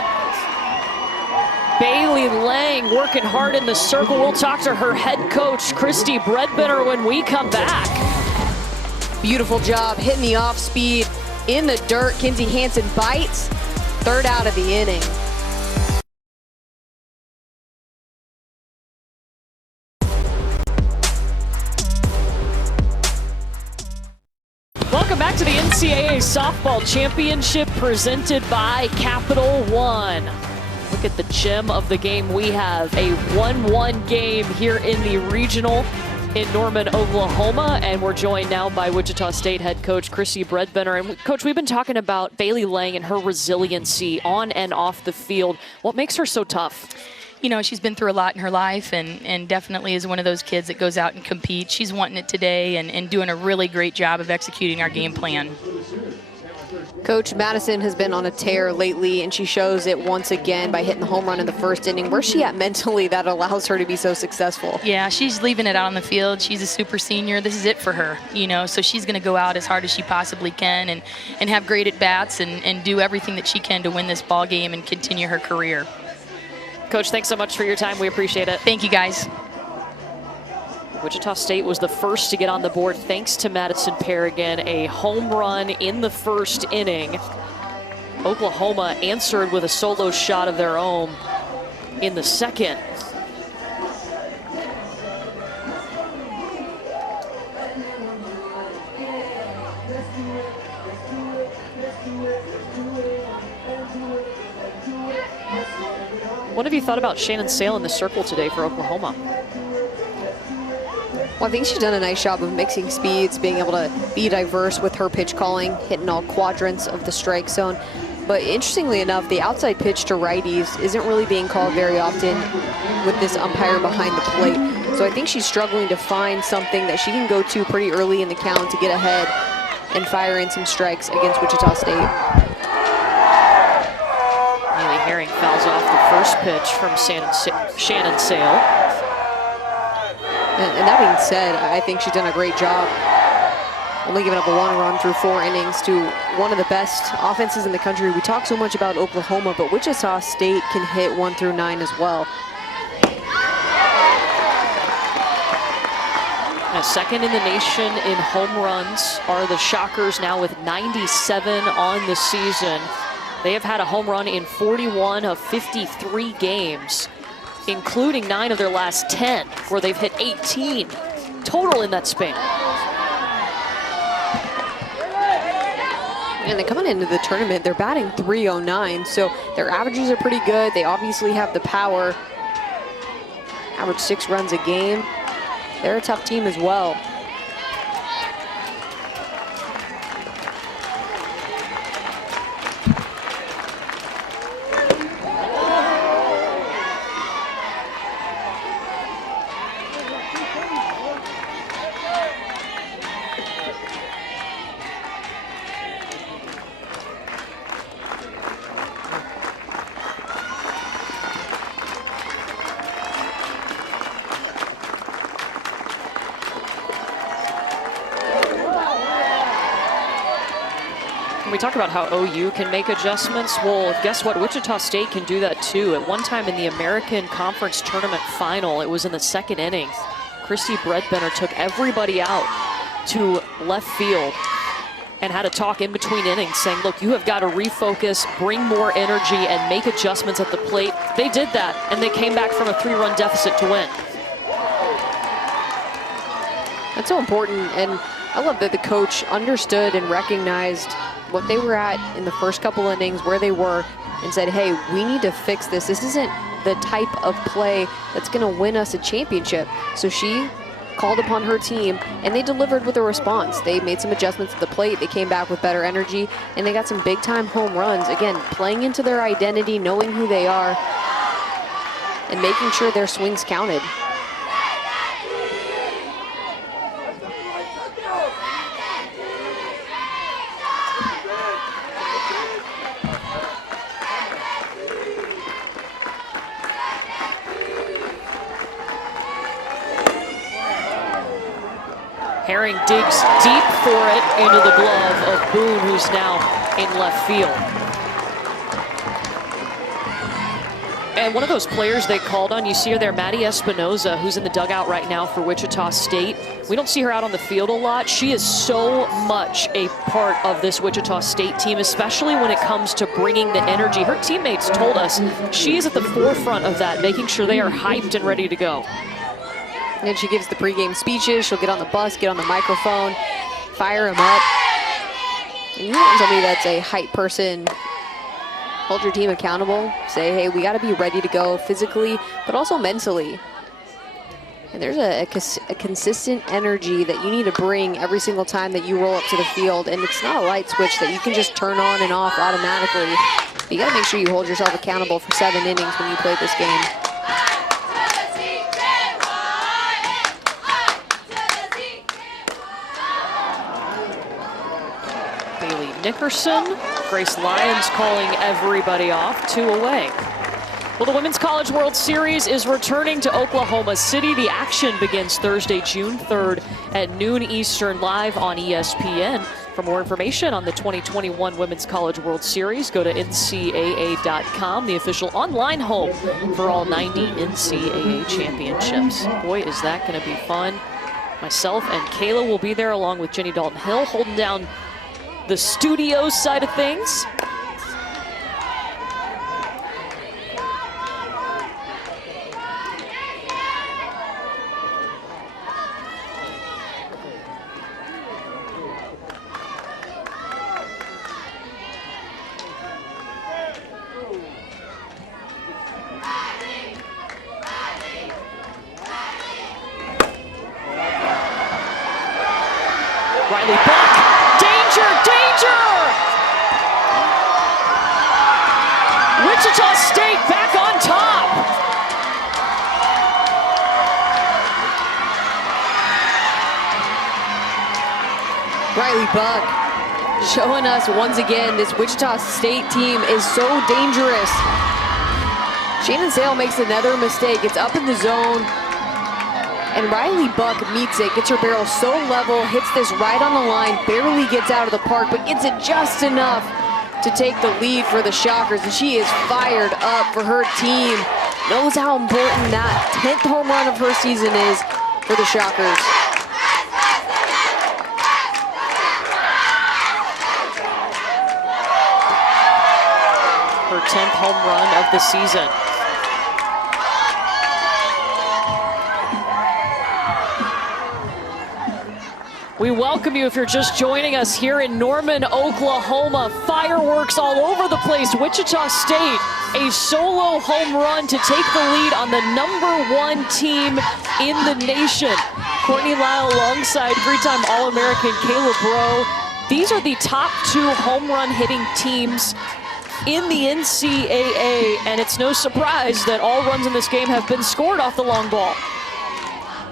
Bailey Lang working hard in the circle. We'll talk to her head coach, Christy Breadbinner, when we come back. Beautiful job hitting the off speed in the dirt. Kinsey Hansen bites. 3rd out of the inning. Welcome back to the NCAA Softball Championship presented by Capital One. Look at the gem of the game. We have a 1-1 game here in the regional in Norman, Oklahoma, and we're joined now by Wichita State head coach Christy Breadbinner. And Coach, we've been talking about Bailey Lang and her resiliency on and off the field. What makes her so tough? You know, she's been through a lot in her life and definitely is one of those kids that goes out and competes. She's wanting it today and doing a really great job of executing our game plan. Coach, Madison has been on a tear lately, and she shows it once again by hitting the home run in the first inning. Where's she at mentally that allows her to be so successful? Yeah, she's leaving it out on the field. She's a super senior. This is it for her, you know, so she's going to go out as hard as she possibly can and have great at-bats and do everything that she can to win this ball game and continue her career. Coach, thanks so much for your time. We appreciate it. Thank you, guys. Wichita State was the first to get on the board thanks to Madison Perrigan, a home run in the first inning. Oklahoma answered with a solo shot of their own in the second. What have you thought about Shannon Sale in the circle today for Oklahoma? Well, I think she's done a nice job of mixing speeds, being able to be diverse with her pitch calling, hitting all quadrants of the strike zone. But interestingly enough, the outside pitch to righties isn't really being called very often with this umpire behind the plate. So I think she's struggling to find something that she can go to pretty early in the count to get ahead and fire in some strikes against Wichita State. Haley Herring fouls off the first pitch from Shannon Sale. And that being said, I think she's done a great job. Only giving up a 1 run through 4 innings to one of the best offenses in the country. We talk so much about Oklahoma, but Wichita State can hit 1 through 9 as well. Now, second in the nation in home runs are the Shockers, now with 97 on the season. They have had a home run in 41 of 53 games, including 9 of their last 10, where they've hit 18 total in that span. And then coming into the tournament, they're batting .309, so their averages are pretty good. They obviously have the power. Average 6 runs a game. They're a tough team as well. We talk about how OU can make adjustments. Well, guess what? Wichita State can do that too. At one time in the American Conference Tournament Final, it was in the second inning. Christy Bredbender took everybody out to left field and had a talk in between innings saying, look, you have got to refocus, bring more energy, and make adjustments at the plate. They did that, and they came back from a 3-run deficit to win. That's so important, and I love that the coach understood and recognized what they were at in the first couple innings, where they were, and said, hey, we need to fix this. This isn't the type of play that's going to win us a championship. So she called upon her team, and they delivered with a response. They made some adjustments at the plate. They came back with better energy, and they got some big-time home runs. Again, playing into their identity, knowing who they are, and making sure their swings counted. Herring digs deep for it into the glove of Boone, who's now in left field. And one of those players they called on, you see her there, Maddie Espinoza, who's in the dugout right now for Wichita State. We don't see her out on the field a lot. She is so much a part of this Wichita State team, especially when it comes to bringing the energy. Her teammates told us she is at the forefront of that, making sure they are hyped and ready to go. And she gives the pregame speeches. She'll get on the bus, get on the microphone, fire them up. And you don't tell me that's a hype person. Hold your team accountable. Say, hey, we got to be ready to go physically, but also mentally. And there's a consistent energy that you need to bring every single time that you roll up to the field. And it's not a light switch that you can just turn on and off automatically. But you got to make sure you hold yourself accountable for 7 innings when you play this game. Nickerson, Grace Lyons calling everybody off, 2 away. Well, the Women's College World Series is returning to Oklahoma City. The action begins Thursday, June 3rd at noon Eastern, live on ESPN. For more information on the 2021 Women's College World Series, go to ncaa.com, the official online home for all 90 NCAA championships. Boy, is that going to be fun. Myself and Kayla will be there along with Jenny Dalton-Hill, holding down the studio side of things. Riley Buck, danger, danger! Wichita State back on top. Riley Buck showing us once again this Wichita State team is so dangerous. Shannon Sale makes another mistake. It's up in the zone. And Riley Buck meets it, gets her barrel so level, hits this right on the line, barely gets out of the park, but gets it just enough to take the lead for the Shockers. And she is fired up for her team. Knows how important that 10th home run of her season is for the Shockers. Her 10th home run of the season. We welcome you if you're just joining us here in Norman, Oklahoma. Fireworks all over the place. Wichita State, a solo home run to take the lead on the #1 team in the nation. Courtney Lyle alongside 3-time All-American Caleb Rowe. These are the top 2 home run hitting teams in the NCAA, and it's no surprise that all runs in this game have been scored off the long ball.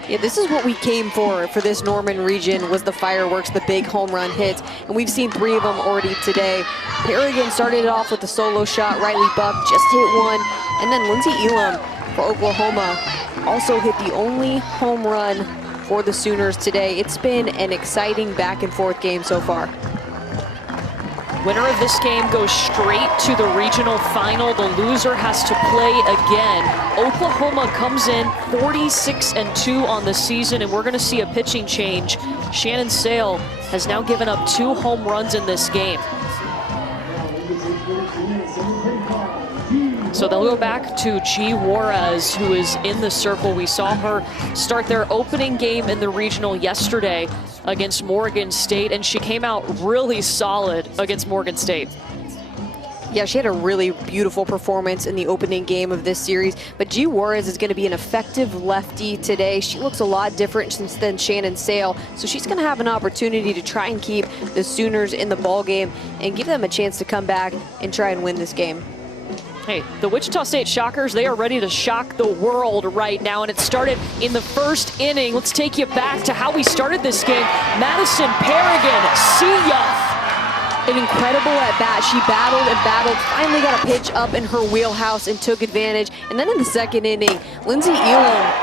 Yeah, this is what we came for this Norman region, was the fireworks, the big home run hits, and we've seen 3 of them already today. Paragon started it off with a solo shot. Riley Buck just hit one, and then Lindsey Elam for Oklahoma also hit the only home run for the Sooners today. It's been an exciting back and forth game so far. Winner of this game goes straight to the regional final. The loser has to play again. Oklahoma comes in 46-2 on the season, and we're going to see a pitching change. Shannon Sale has now given up 2 home runs in this game. So they'll go back to G. Juarez, who is in the circle. We saw her start their opening game in the regional yesterday against Morgan State, and she came out really solid against Morgan State. Yeah, she had a really beautiful performance in the opening game of this series, but G. Juarez is going to be an effective lefty today. She looks a lot different than Shannon Sale, so she's going to have an opportunity to try and keep the Sooners in the ball game and give them a chance to come back and try and win this game. Hey, the Wichita State Shockers, they are ready to shock the world right now, and it started in the first inning. Let's take you back to how we started this game. Madison Perrigan, see ya! An incredible at-bat. She battled and battled, finally got a pitch up in her wheelhouse and took advantage. And then in the second inning, Lindsey Elam,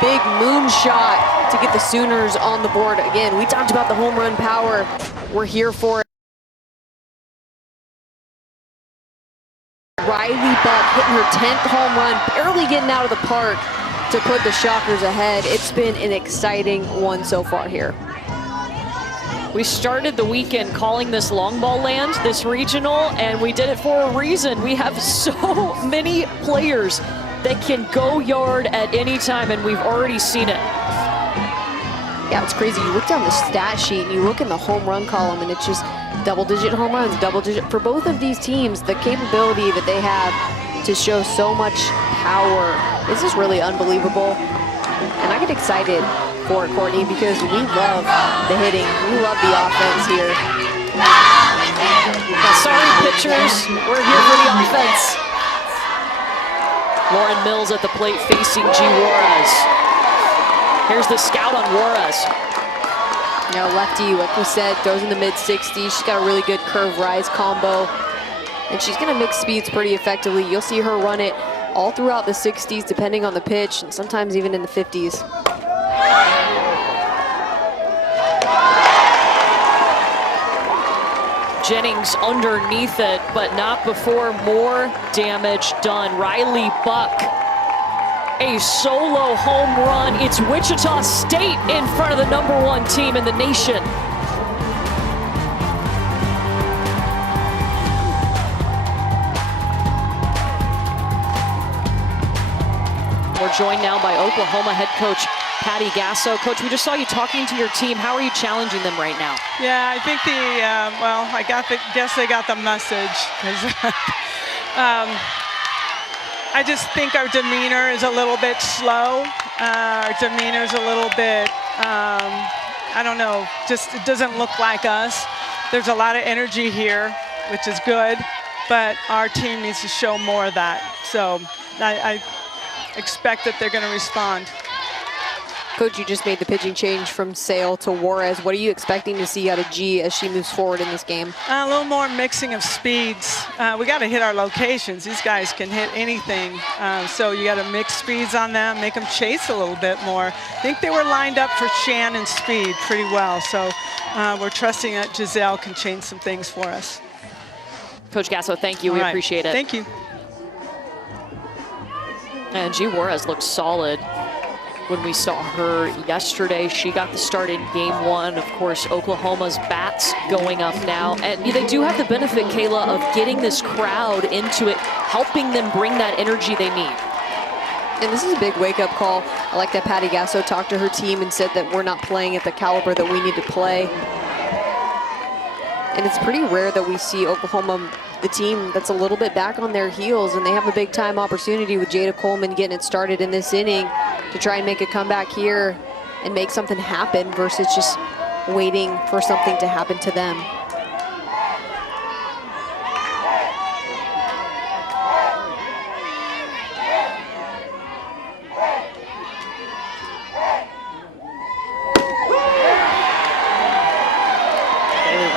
big moonshot to get the Sooners on the board. Again, we talked about the home run power. We're here for it. Riley Buck hitting her 10th home run, barely getting out of the park to put the Shockers ahead. It's been an exciting one so far here. We started the weekend calling this long ball land, this regional, and we did it for a reason. We have so many players that can go yard at any time, and we've already seen it. Yeah, it's crazy. You look down the stat sheet and you look in the home run column, and it's just double-digit home runs, double-digit. For both of these teams, the capability that they have to show so much power, this is really unbelievable. And I get excited for it, Courtney, because we love the hitting. We love the offense here. Sorry, pitchers, we're here for the offense. Lauren Mills at the plate facing G. Juarez. Here's the scout on Juarez. You know, lefty, like we said, throws in the mid-60s. She's got a really good curve rise combo. And she's going to mix speeds pretty effectively. You'll see her run it all throughout the 60s, depending on the pitch, and sometimes even in the 50s. Jennings underneath it, but not before more damage done. Riley Buck, a solo home run. It's Wichita State in front of the #1 team in the nation. We're joined now by Oklahoma head coach Patty Gasso. Coach, we just saw you talking to your team. How are you challenging them right now? Yeah, I think well, guess they got the message. 'Cause, I just think our demeanor is a little bit slow. Our demeanor is a little bit, I don't know, just it doesn't look like us. There's a lot of energy here, which is good, but our team needs to show more of that. So I expect that they're going to respond. Coach, you just made the pitching change from Sale to Juarez. What are you expecting to see out of G as she moves forward in this game? A little more mixing of speeds. We got to hit our locations. These guys can hit anything. So you got to mix speeds on them, make them chase a little bit more. I think they were lined up for Shannon's speed pretty well. So we're trusting that Giselle can change some things for us. Coach Gasso, thank you. We appreciate it. Thank you. And G. Juarez looks solid. When we saw her yesterday, she got the start in game 1. Of course, Oklahoma's bats going up now. And they do have the benefit, Kayla, of getting this crowd into it, helping them bring that energy they need. And this is a big wake-up call. I like that Patty Gasso talked to her team and said that we're not playing at the caliber that we need to play. And it's pretty rare that we see Oklahoma, the team that's a little bit back on their heels, and they have a big-time opportunity with Jada Coleman getting it started in this inning to try and make a comeback here and make something happen versus just waiting for something to happen to them.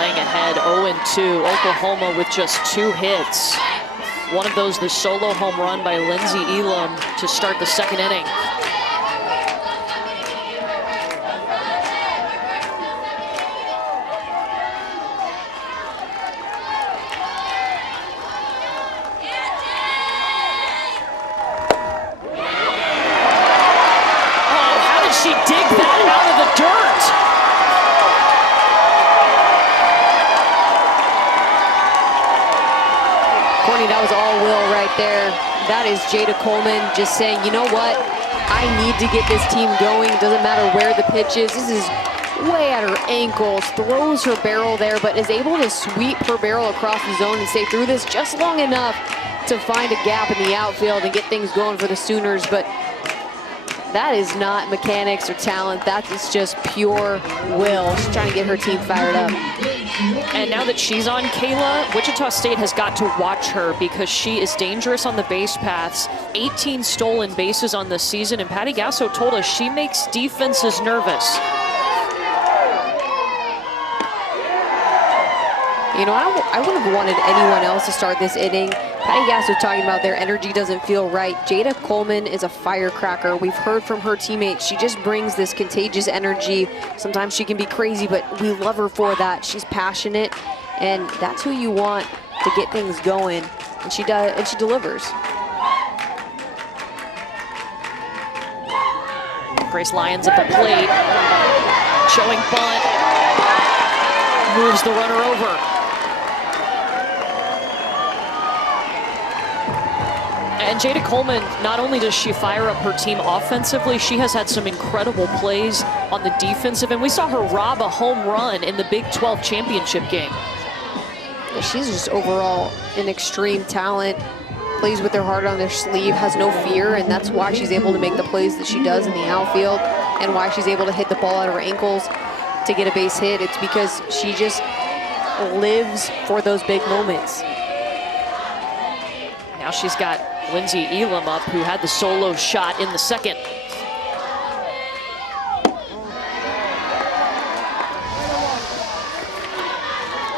Ahead 0-2. Oklahoma with just 2 hits. One of those, the solo home run by Lindsey Elam to start the second inning. Courtney, that was all Will right there. That is Jada Coleman just saying, you know what? I need to get this team going. Doesn't matter where the pitch is. This is way at her ankles, throws her barrel there, but is able to sweep her barrel across the zone and stay through this just long enough to find a gap in the outfield and get things going for the Sooners. But that is not mechanics or talent. That is just pure will. She's trying to get her team fired up. And now that she's on Kayla, Wichita State has got to watch her because she is dangerous on the base paths. 18 stolen bases on the season, and Patty Gasso told us she makes defenses nervous. You know, I wouldn't have wanted anyone else to start this inning. Patty Gasso talking about their energy doesn't feel right. Jada Coleman is a firecracker. We've heard from her teammates. She just brings this contagious energy. Sometimes she can be crazy, but we love her for that. She's passionate, and that's who you want to get things going. And she does, and she delivers. Grace Lyons at the plate, showing bunt, moves the runner over. And Jada Coleman, not only does she fire up her team offensively, she has had some incredible plays on the defensive, and we saw her rob a home run in the Big 12 championship game. Yeah, she's just overall an extreme talent, plays with her heart on their sleeve, has no fear, and that's why she's able to make the plays that she does in the outfield and why she's able to hit the ball out of her ankles to get a base hit. It's because she just lives for those big moments. Now she's got Lindsay Elam up, who had the solo shot in the second.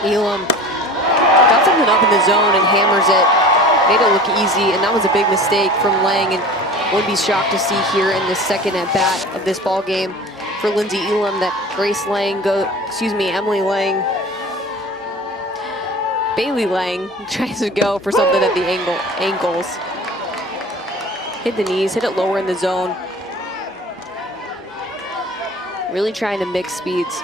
Elam got something up in the zone and hammers it. Made it look easy, and that was a big mistake from Lang, and would be shocked to see here in the second at bat of this ball game for Lindsay Elam that Bailey Lang tries to go for something at the ankles. Hit the knees, hit it lower in the zone. Really trying to mix speeds.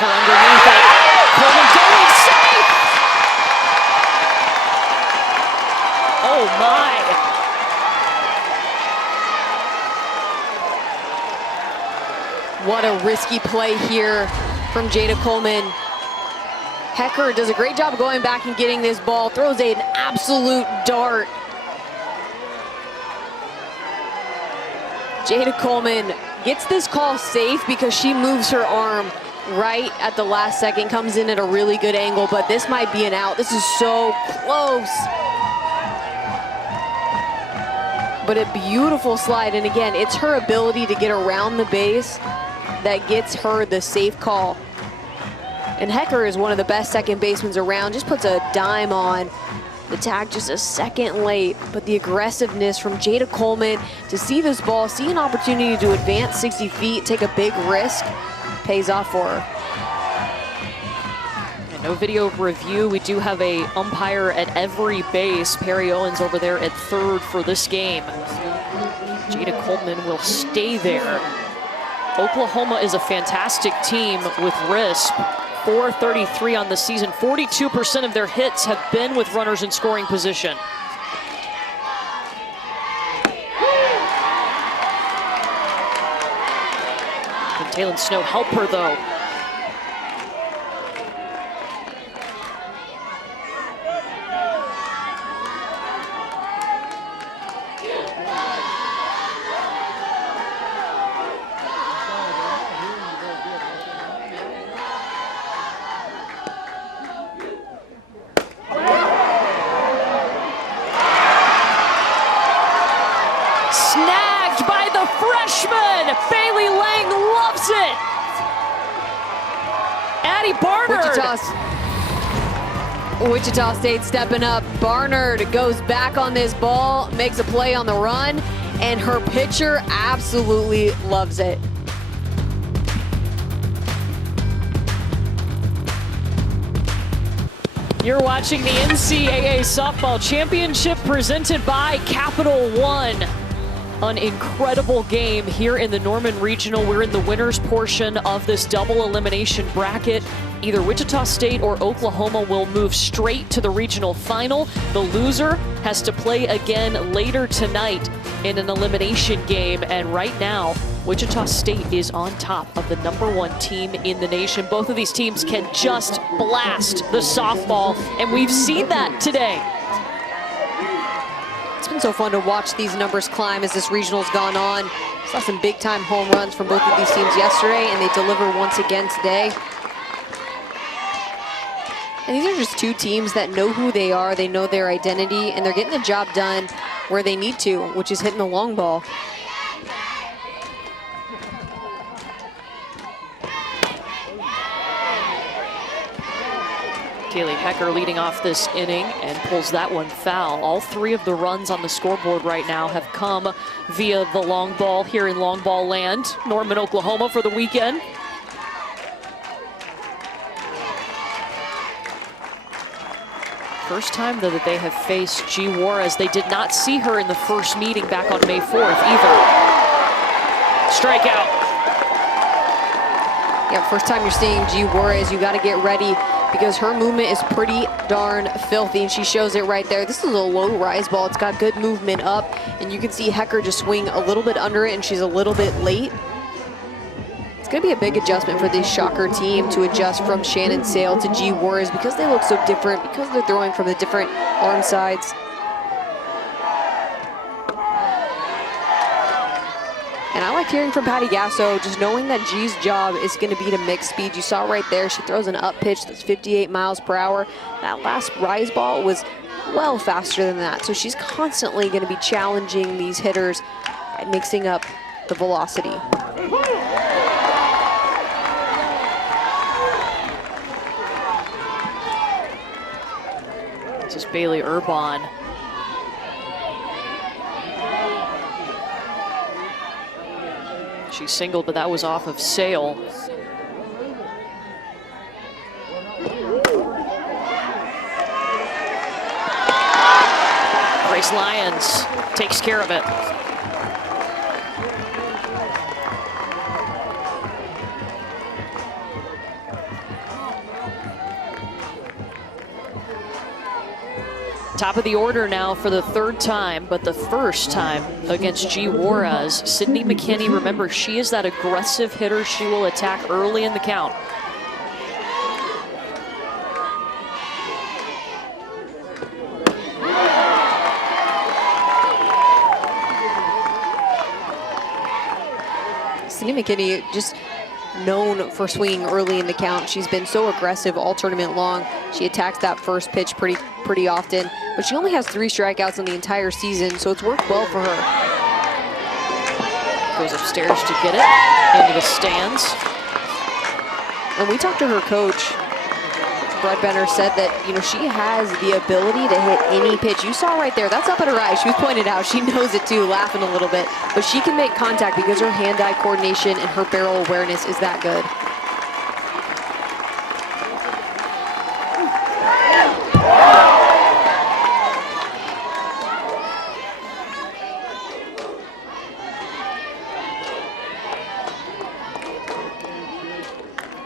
Underneath it. Coleman going safe. Oh my. What a risky play here from Jada Coleman. Hecker does a great job of going back and getting this ball, throws an absolute dart. Jada Coleman gets this call safe because she moves her arm right at the last second, comes in at a really good angle, but this might be an out. This is so close. But a beautiful slide, and again, it's her ability to get around the base that gets her the safe call. And Hecker is one of the best second basemen around, just puts a dime on. The tag just a second late, but the aggressiveness from Jada Coleman to see this ball, see an opportunity to advance 60 feet, take a big risk, pays off for her. And no video review. We do have a umpire at every base. Perry Owens over there at third for this game. Jada Coleman will stay there. Oklahoma is a fantastic team with RISP. 433 on the season. 42% of their hits have been with runners in scoring position. Can Taylor Snow help her though? Snagged by the freshman. Bailey Lang loves it. Addie Barnard. Wichita State stepping up. Barnard goes back on this ball, makes a play on the run, and her pitcher absolutely loves it. You're watching the NCAA Softball Championship presented by Capital One. An incredible game here in the Norman Regional. We're in the winners portion of this double elimination bracket. Either Wichita State or Oklahoma will move straight to the regional final. The loser has to play again later tonight in an elimination game. And right now, Wichita State is on top of the #1 team in the nation. Both of these teams can just blast the softball, and we've seen that today. It's been so fun to watch these numbers climb as this regional's gone on. Saw some big-time home runs from both of these teams yesterday, and they deliver once again today. And these are just two teams that know who they are, they know their identity, and they're getting the job done where they need to, which is hitting the long ball. Kaylee Hecker leading off this inning and pulls that one foul. All three of the runs on the scoreboard right now have come via the long ball here in long ball land, Norman, Oklahoma for the weekend. First time, though, that they have faced G. Juarez. They did not see her in the first meeting back on May 4th either. Strikeout. Yeah, first time you're seeing G. Juarez, you got to get ready because her movement is pretty darn filthy, and she shows it right there. This is a low rise ball. It's got good movement up, and you can see Hecker just swing a little bit under it, and she's a little bit late. It's going to be a big adjustment for this Shocker team to adjust from Shannon Sale to G. Juarez because they look so different, because they're throwing from the different arm sides. And I like hearing from Patty Gasso, just knowing that G's job is going to be to mix speed. You saw right there, she throws an up pitch that's 58 miles per hour. That last rise ball was well faster than that. So she's constantly going to be challenging these hitters and mixing up the velocity. This is Bailey Urbon. She singled, but that was off of Sale. Grace Lyons takes care of it. Top of the order now for the third time, but the first time against G. Juarez. Sydney McKinney, remember, she is that aggressive hitter. She will attack early in the count. Sydney McKinney just known for swinging early in the count. She's been so aggressive all tournament long. She attacks that first pitch pretty often, but she only has 3 strikeouts in the entire season, so it's worked well for her. Goes upstairs to get it into the stands. And we talked to her coach. Brett Benner said that, you know, she has the ability to hit any pitch. You saw right there, that's up at her eye. She was pointed out. She knows it too, laughing a little bit. But she can make contact because her hand-eye coordination and her barrel awareness is that good.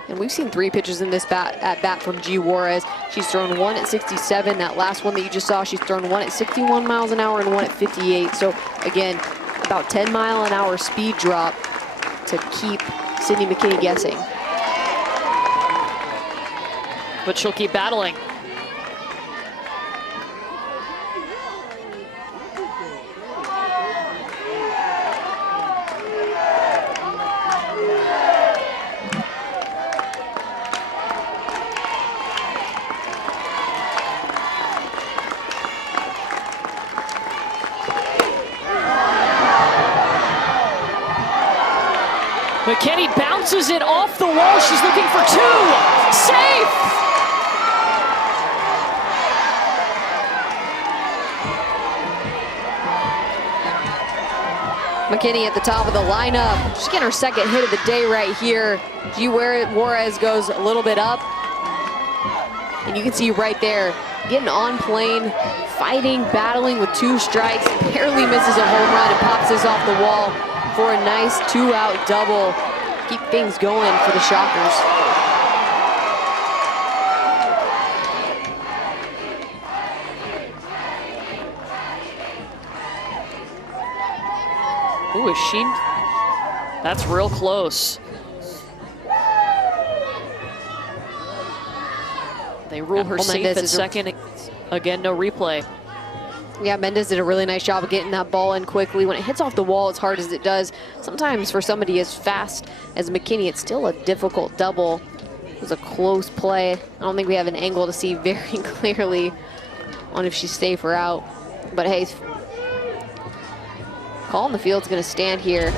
And we've seen 3 pitches in this at bat from G. Juarez. She's thrown 1 at 67. That last one that you just saw, she's thrown 1 at 61 miles an hour and 1 at 58. So again, about 10-mile-an-hour speed drop to keep Sydney McKinney guessing. But she'll keep battling. McKinney bounces it off the wall. She's looking for 2. Safe! McKinney at the top of the lineup. She's getting her second hit of the day right here. G. Juarez goes a little bit up. And you can see right there, getting on plane, fighting, battling with 2 strikes, barely misses a home run and pops this off the wall for a nice 2-out double. Keep things going for the Shockers. Ooh, is she? That's real close. They rule her safe at second. Again, no replay. Yeah, Mendez did a really nice job of getting that ball in quickly. When it hits off the wall as hard as it does, sometimes for somebody as fast as McKinney, it's still a difficult double. It was a close play. I don't think we have an angle to see very clearly on if she's safe or out. But hey, call in the field's gonna stand here.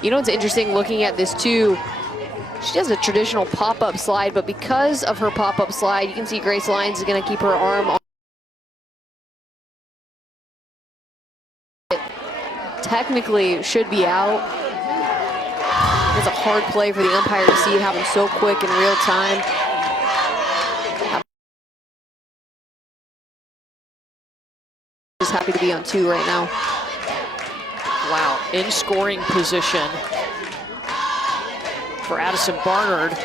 You know what's interesting looking at this too? She does a traditional pop-up slide, but because of her pop-up slide, you can see Grace Lyons is gonna keep her arm on. Technically should be out. It's a hard play for the umpire to see it happen so quick in real time. Just happy to be on 2 right now. Wow, in scoring position for Addison Barnard.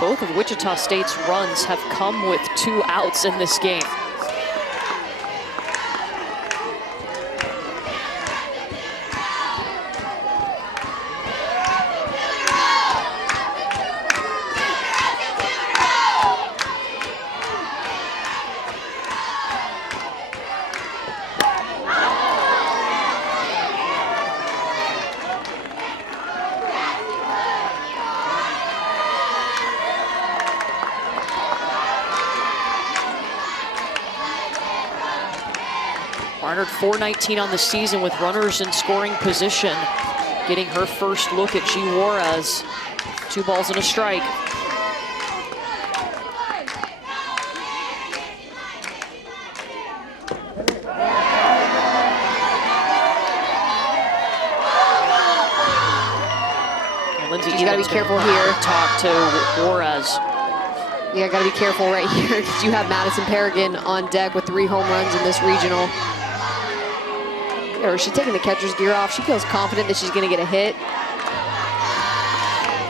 Both of Wichita State's runs have come with 2 outs in this game. Barnard 419 on the season with runners in scoring position, getting her first look at G. Juarez. 2 balls and a strike. And Lindsay, you gotta be careful here. Talk to Juarez. Yeah, gotta be careful right here because you have Madison Paragon on deck with 3 home runs in this regional. Or she's taking the catcher's gear off. She feels confident that she's gonna get a hit.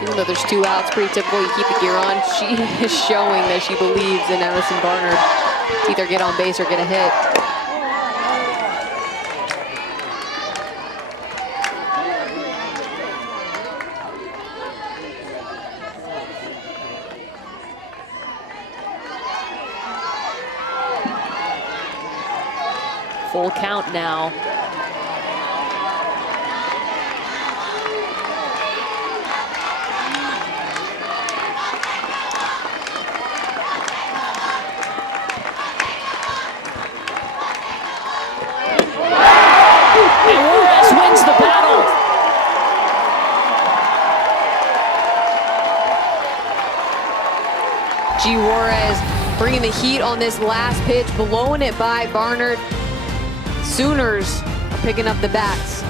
Even though there's 2 outs, pretty typical, you keep the gear on. She is showing that she believes in Addison Barnard to either get on base or get a hit. Full count now. And Juarez wins the battle. G. Juarez bringing the heat on this last pitch, blowing it by Barnard. Sooners are picking up the bats.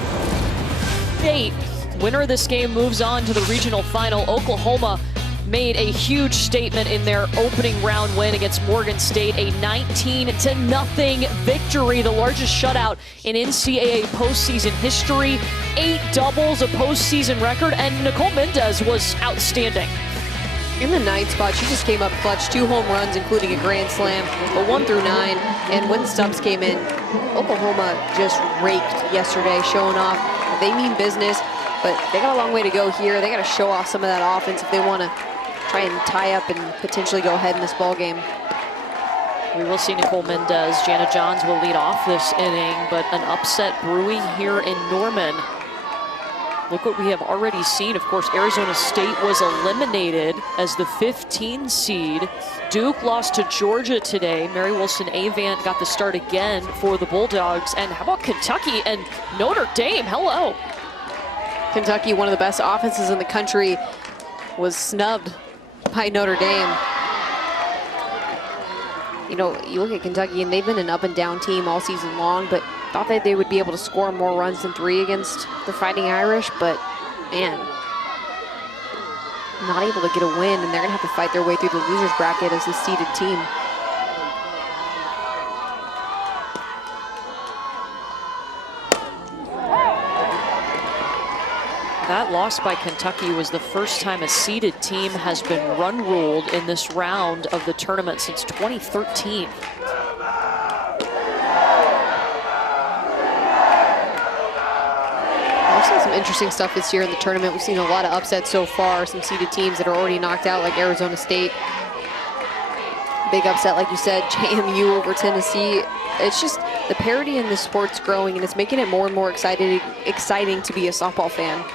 State winner of this game moves on to the regional final. Oklahoma made a huge statement in their opening round win against Morgan State, a 19-0 victory, the largest shutout in NCAA postseason history. 8 doubles, a postseason record, and Nicole Mendez was outstanding. In the 9th spot, she just came up clutch, 2 home runs, including a grand slam, but 1 through 9. And when Stubbs came in, Oklahoma just raked yesterday, showing off they mean business, but they got a long way to go here. They got to show off some of that offense if they want to try and tie up and potentially go ahead in this ball game. We will see Nicole Mendez. Jana Johns will lead off this inning, but an upset brewing here in Norman. Look what we have already seen. Of course, Arizona State was eliminated as the 15 seed. Duke lost to Georgia today. Mary Wilson Avant got the start again for the Bulldogs. And how about Kentucky and Notre Dame? Hello. Kentucky, one of the best offenses in the country, was snubbed by Notre Dame. You know, you look at Kentucky, and they've been an up-and-down team all season long, but thought that they would be able to score more runs than 3 against the Fighting Irish, but, man, not able to get a win, and they're going to have to fight their way through the losers bracket as the seeded team. That loss by Kentucky was the first time a seeded team has been run-ruled in this round of the tournament since 2013. We've seen some interesting stuff this year in the tournament. We've seen a lot of upsets so far, some seeded teams that are already knocked out, like Arizona State. Big upset, like you said, JMU over Tennessee. It's just the parity in the sport's growing, and it's making it more and more exciting to be a softball fan.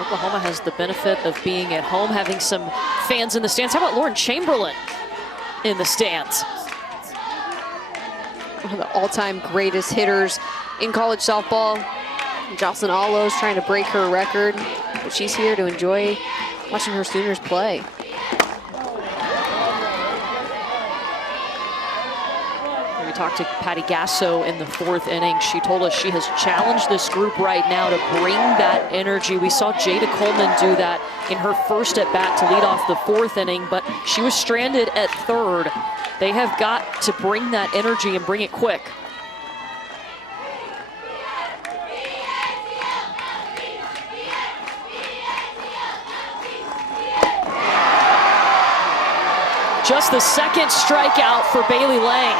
Oklahoma has the benefit of being at home, having some fans in the stands. How about Lauren Chamberlain in the stands? One of the all-time greatest hitters in college softball. Jocelyn Allo's trying to break her record, but she's here to enjoy watching her Sooners play. We talked to Patty Gasso in the 4th inning. She told us she has challenged this group right now to bring that energy. We saw Jada Coleman do that in her first at-bat to lead off the 4th inning, but she was stranded at 3rd. They have got to bring that energy and bring it quick. Just the 2nd strikeout for Bailey Lang.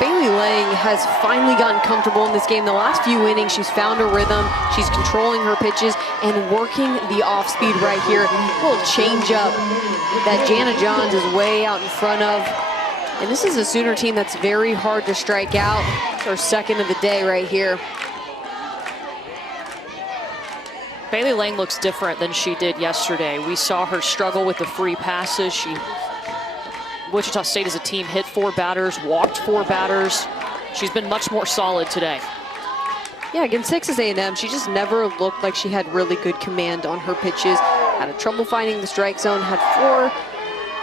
Bailey Lang has finally gotten comfortable in this game. The last few innings, she's found a rhythm. She's controlling her pitches and working the off-speed right here. A little change-up that Jana Johns is way out in front of. And this is a Sooner team that's very hard to strike out. It's her 2nd of the day right here. Bailey Lang looks different than she did yesterday. We saw her struggle with the free passes. Wichita State as a team hit 4 batters, walked 4 batters. She's been much more solid today. Yeah, against Texas A&M, she just never looked like she had really good command on her pitches. Had a trouble finding the strike zone, had 4,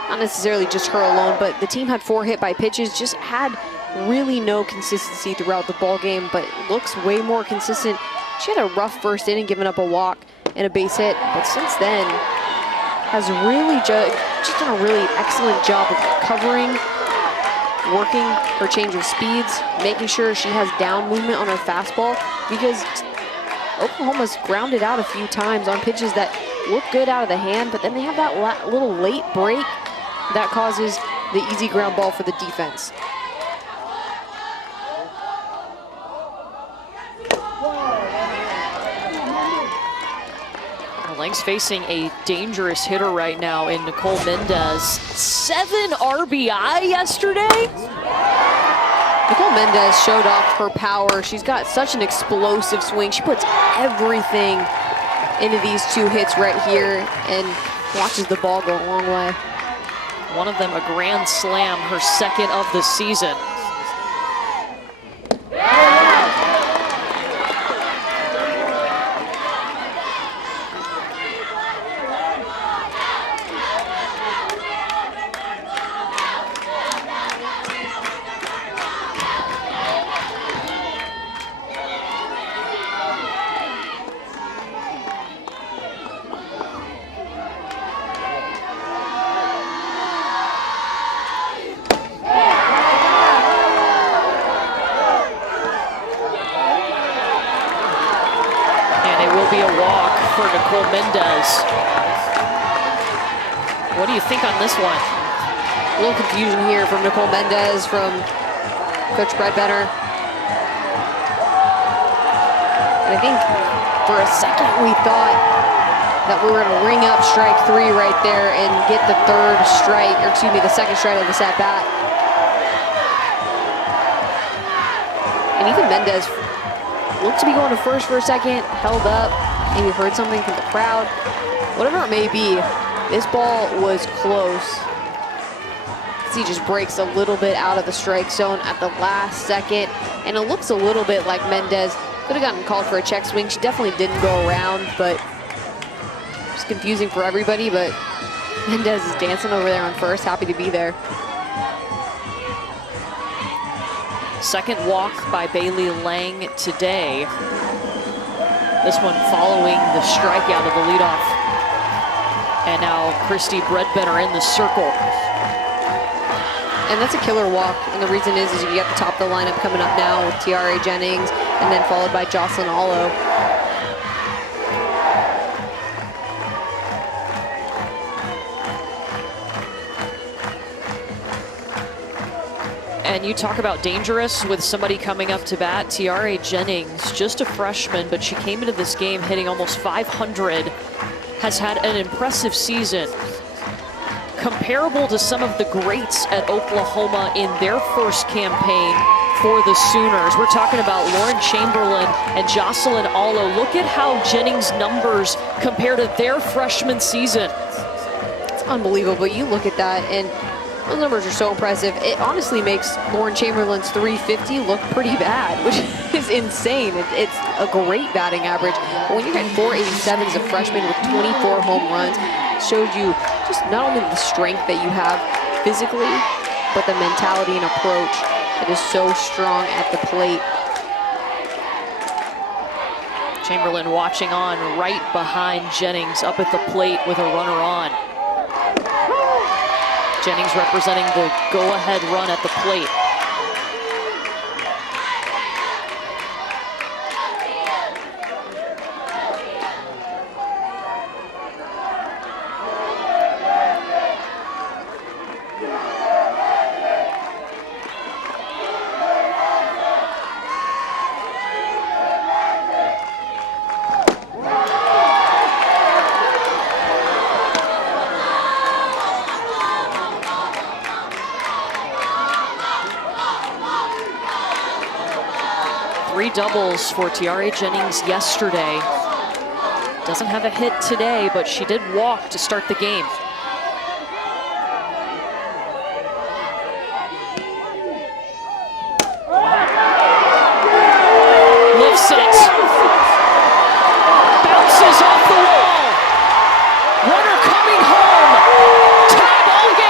not necessarily just her alone, but the team had 4 hit by pitches, just had really no consistency throughout the ball game, but looks way more consistent. She had a rough first inning, giving up a walk and a base hit, but since then has really just done a really excellent job of covering, working her change of speeds, making sure she has down movement on her fastball, because Oklahoma's grounded out a few times on pitches that look good out of the hand, but then they have that little late break that causes the easy ground ball for the defense. Lang's facing a dangerous hitter right now in Nicole Mendez. 7 RBI yesterday. Nicole Mendez showed off her power. She's got such an explosive swing. She puts everything into these 2 hits right here and watches the ball go a long way. One of them a grand slam, her 2nd of the season. Mendez. What do you think on this one? A little confusion here from Nicole Mendez, from Coach Brett Benner. And I think for a second we thought that we were going to ring up strike 3 right there and get the 3rd strike, or excuse me, the 2nd strike of this at bat. And even Mendez looked to be going to first for a second, held up, maybe heard something from the crowd. Whatever it may be, this ball was close See, just breaks a little bit out of the strike zone at the last second. And it looks a little bit like Mendez could have gotten called for a check swing. She definitely didn't go around, but it's confusing for everybody. But Mendez is dancing over there on first, happy to be there. Second walk by Bailey Lang today. This one following the strikeout of the leadoff. And now Christy Bredbender in the circle. And that's a killer walk, and the reason is you get the top of the lineup coming up now with Tiare Jennings, and then followed by Jocelyn Allo. And you talk about dangerous with somebody coming up to bat. Tiare Jennings, just a freshman, but she came into this game hitting almost 500, has had an impressive season. Comparable to some of the greats at Oklahoma in their first campaign for the Sooners. We're talking about Lauren Chamberlain and Jocelyn Allo. Look at how Jennings' numbers compare to their freshman season. It's unbelievable. You look at that, and those numbers are so impressive. It honestly makes Lauren Chamberlain's 350 look pretty bad, which is insane. It's a great batting average. But when you're hitting 487 as a freshman with 24 home runs, it shows you just not only the strength that you have physically, but the mentality and approach that is so strong at the plate. Chamberlain watching on right behind Jennings up at the plate with a runner on. Jennings representing the go-ahead run at the plate. Three doubles for Tiare Jennings yesterday. Doesn't have a hit today, but she did walk to start the game. Lifts it. Bounces off the wall. Runner coming home. Tie ball game.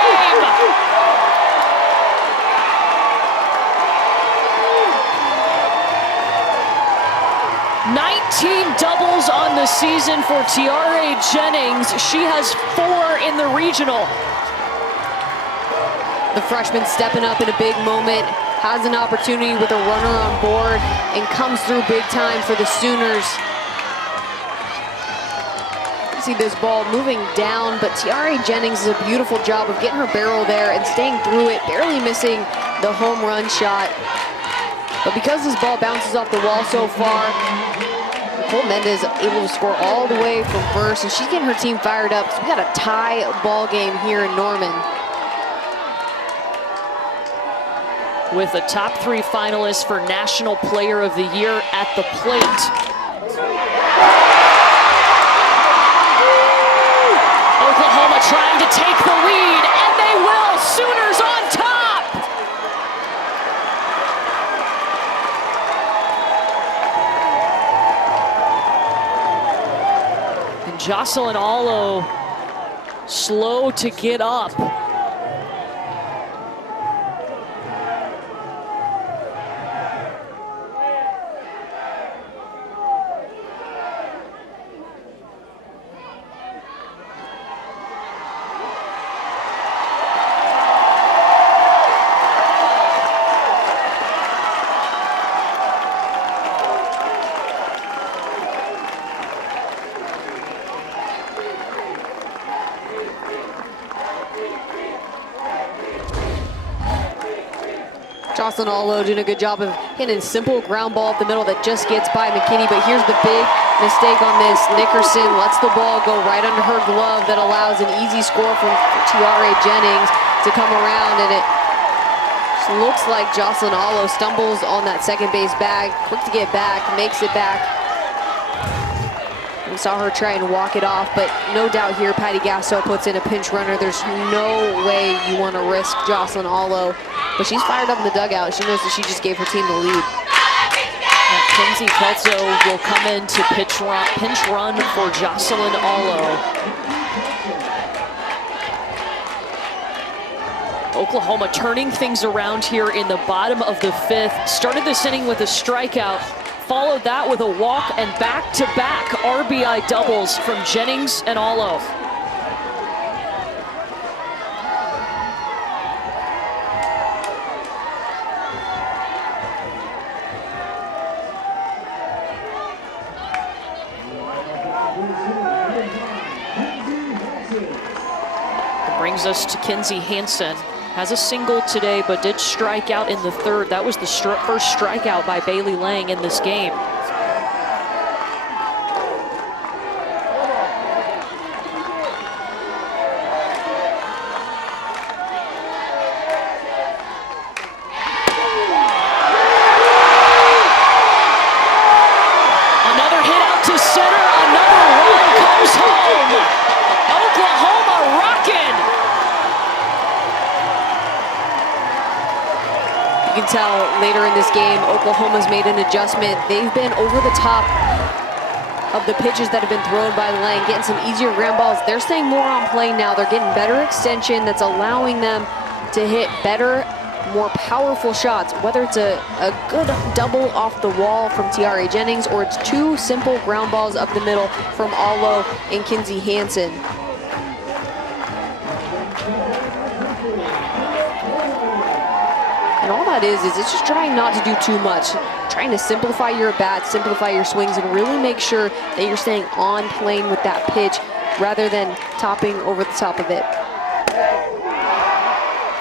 19 doubles on the season for Tiare Jennings. She has 4 in the regional. The freshman stepping up in a big moment, has an opportunity with a runner on board, and comes through big time for the Sooners. You see this ball moving down, but Tiare Jennings does a beautiful job of getting her barrel there and staying through it, barely missing the home run shot. But because this ball bounces off the wall so far, Nicole Mendez able to score all the way from first, and she's getting her team fired up. So we got a tie ball game here in Norman. With the top 3 finalists for National Player of the Year at the plate. Oklahoma trying to take the lead, and they will. Sooners on top. And Jocelyn Allo slow to get up. Jocelyn Allo doing a good job of hitting a simple ground ball up the middle that just gets by McKinney, but here's the big mistake on this. Nickerson lets the ball go right under her glove. That allows an easy score from Tiare Jennings to come around, and it just looks like Jocelyn Allo stumbles on that second base bag, quick to get back, makes it back. We saw her try and walk it off, but no doubt here Patty Gasso puts in a pinch runner. There's no way you want to risk Jocelyn Allo, but she's fired up in the dugout. She knows that she just gave her team the lead. Kenzie Kelso will come in to pinch run for Jocelyn Allo. Oklahoma turning things around here in the bottom of the 5th. Started this inning with a strikeout, followed that with a walk and back-to-back RBI doubles from Jennings and Allo. Brings us to Kinsey Hansen. Has a single today, but did strike out in the 3rd. That was the first strikeout by Bailey Lang in this game. Another hit out to center. Another run comes home. Oklahoma rocking. You can tell later in this game, Oklahoma's made an adjustment. They've been over the top of the pitches that have been thrown by Lang, getting some easier ground balls. They're staying more on plane now. They're getting better extension that's allowing them to hit better, more powerful shots, whether it's a good double off the wall from Tiare Jennings or it's 2 simple ground balls up the middle from Allo and Kinsey Hansen. And all that is it's just trying not to do too much, trying to simplify your at-bats, simplify your swings, and really make sure that you're staying on plane with that pitch rather than topping over the top of it.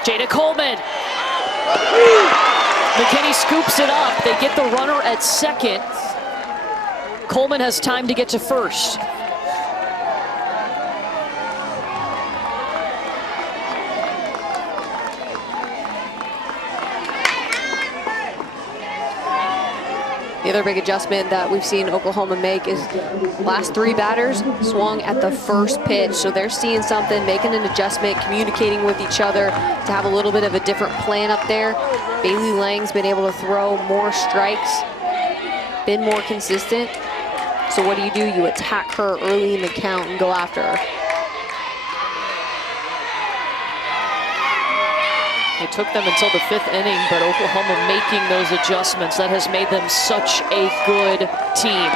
Jada Coleman. McKinney scoops it up. They get the runner at 2nd. Coleman has time to get to 1st. The other big adjustment that we've seen Oklahoma make is last 3 batters swung at the 1st pitch. So they're seeing something, making an adjustment, communicating with each other to have a little bit of a different plan up there. Bailey Lang's been able to throw more strikes, been more consistent. So what do? You attack her early in the count and go after her. It took them until the 5th inning, but Oklahoma making those adjustments. That has made them such a good team.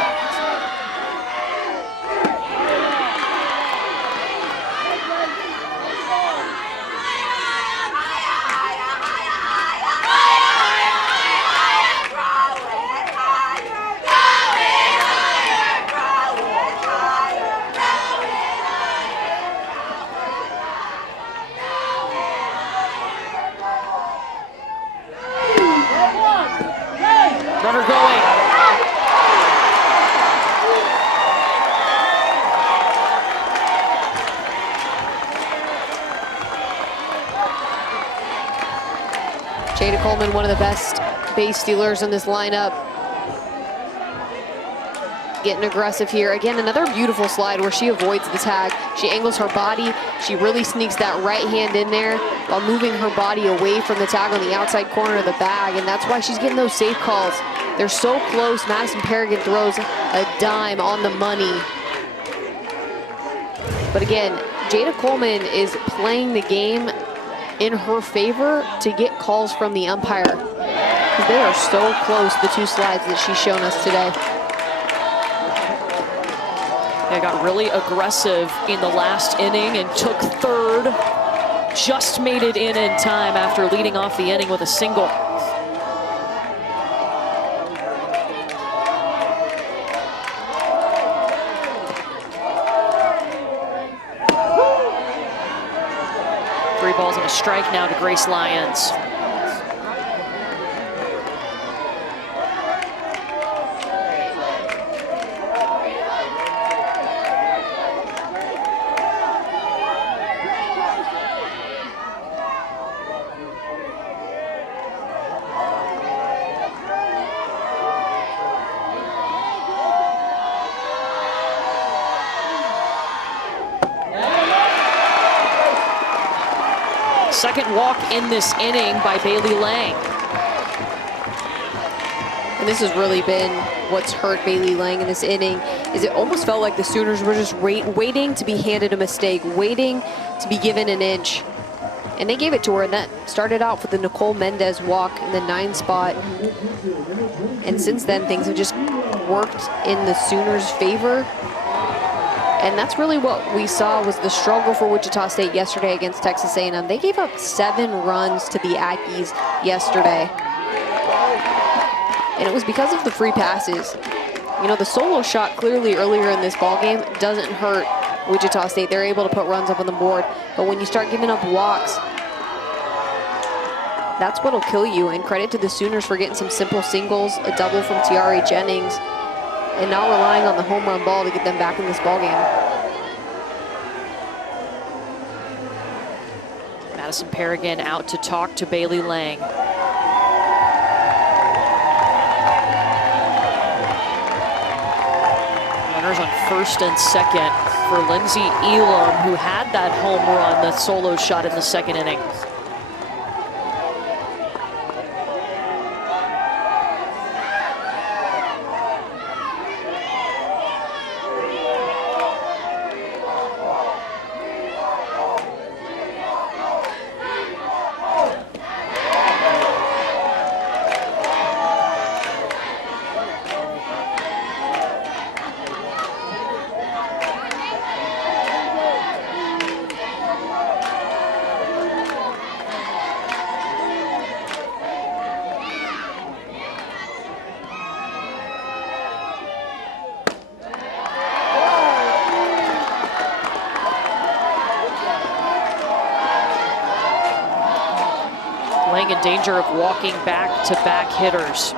Runner going. Jada Coleman, one of the best base stealers in this lineup. Getting aggressive here. Again, another beautiful slide where she avoids the tag. She angles her body. She really sneaks that right hand in there while moving her body away from the tag on the outside corner of the bag, and that's why she's getting those safe calls. They're so close. Madison Paragon throws a dime on the money. But again, Jada Coleman is playing the game in her favor to get calls from the umpire, because they are so close, the 2 slides that she's shown us today. They got really aggressive in the last inning and took 3rd. Just made it in time after leading off the inning with a single. Three balls and a strike now to Grace Lyons. second walk in this inning by Bailey Lang. And this has really been what's hurt Bailey Lang in this inning, is it almost felt like the Sooners were just waiting to be handed a mistake, waiting to be given an inch. And they gave it to her, and that started out for the Nicole Mendez walk in the 9 spot. And since then, things have just worked in the Sooners' favor. And that's really what we saw was the struggle for Wichita State yesterday against Texas A&M. They gave up 7 runs to the Aggies yesterday. And it was because of the free passes. You know, the solo shot clearly earlier in this ballgame doesn't hurt Wichita State. They're able to put runs up on the board. But when you start giving up walks, that's what'll kill you. And credit to the Sooners for getting some simple singles, a double from Tiare Jennings, and not relying on the home run ball to get them back in this ballgame. Madison Paragon out to talk to Bailey Lang. Runners on first and second for Lindsey Elam, who had that home run, that solo shot in the second inning. Lang in danger of walking back-to-back hitters.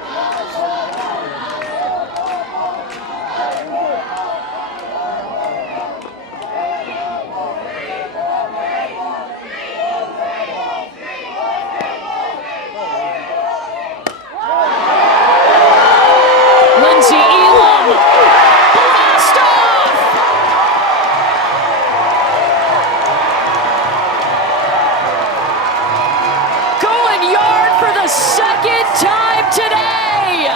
Lindsey Elam, blast off! Going yard for the second time today.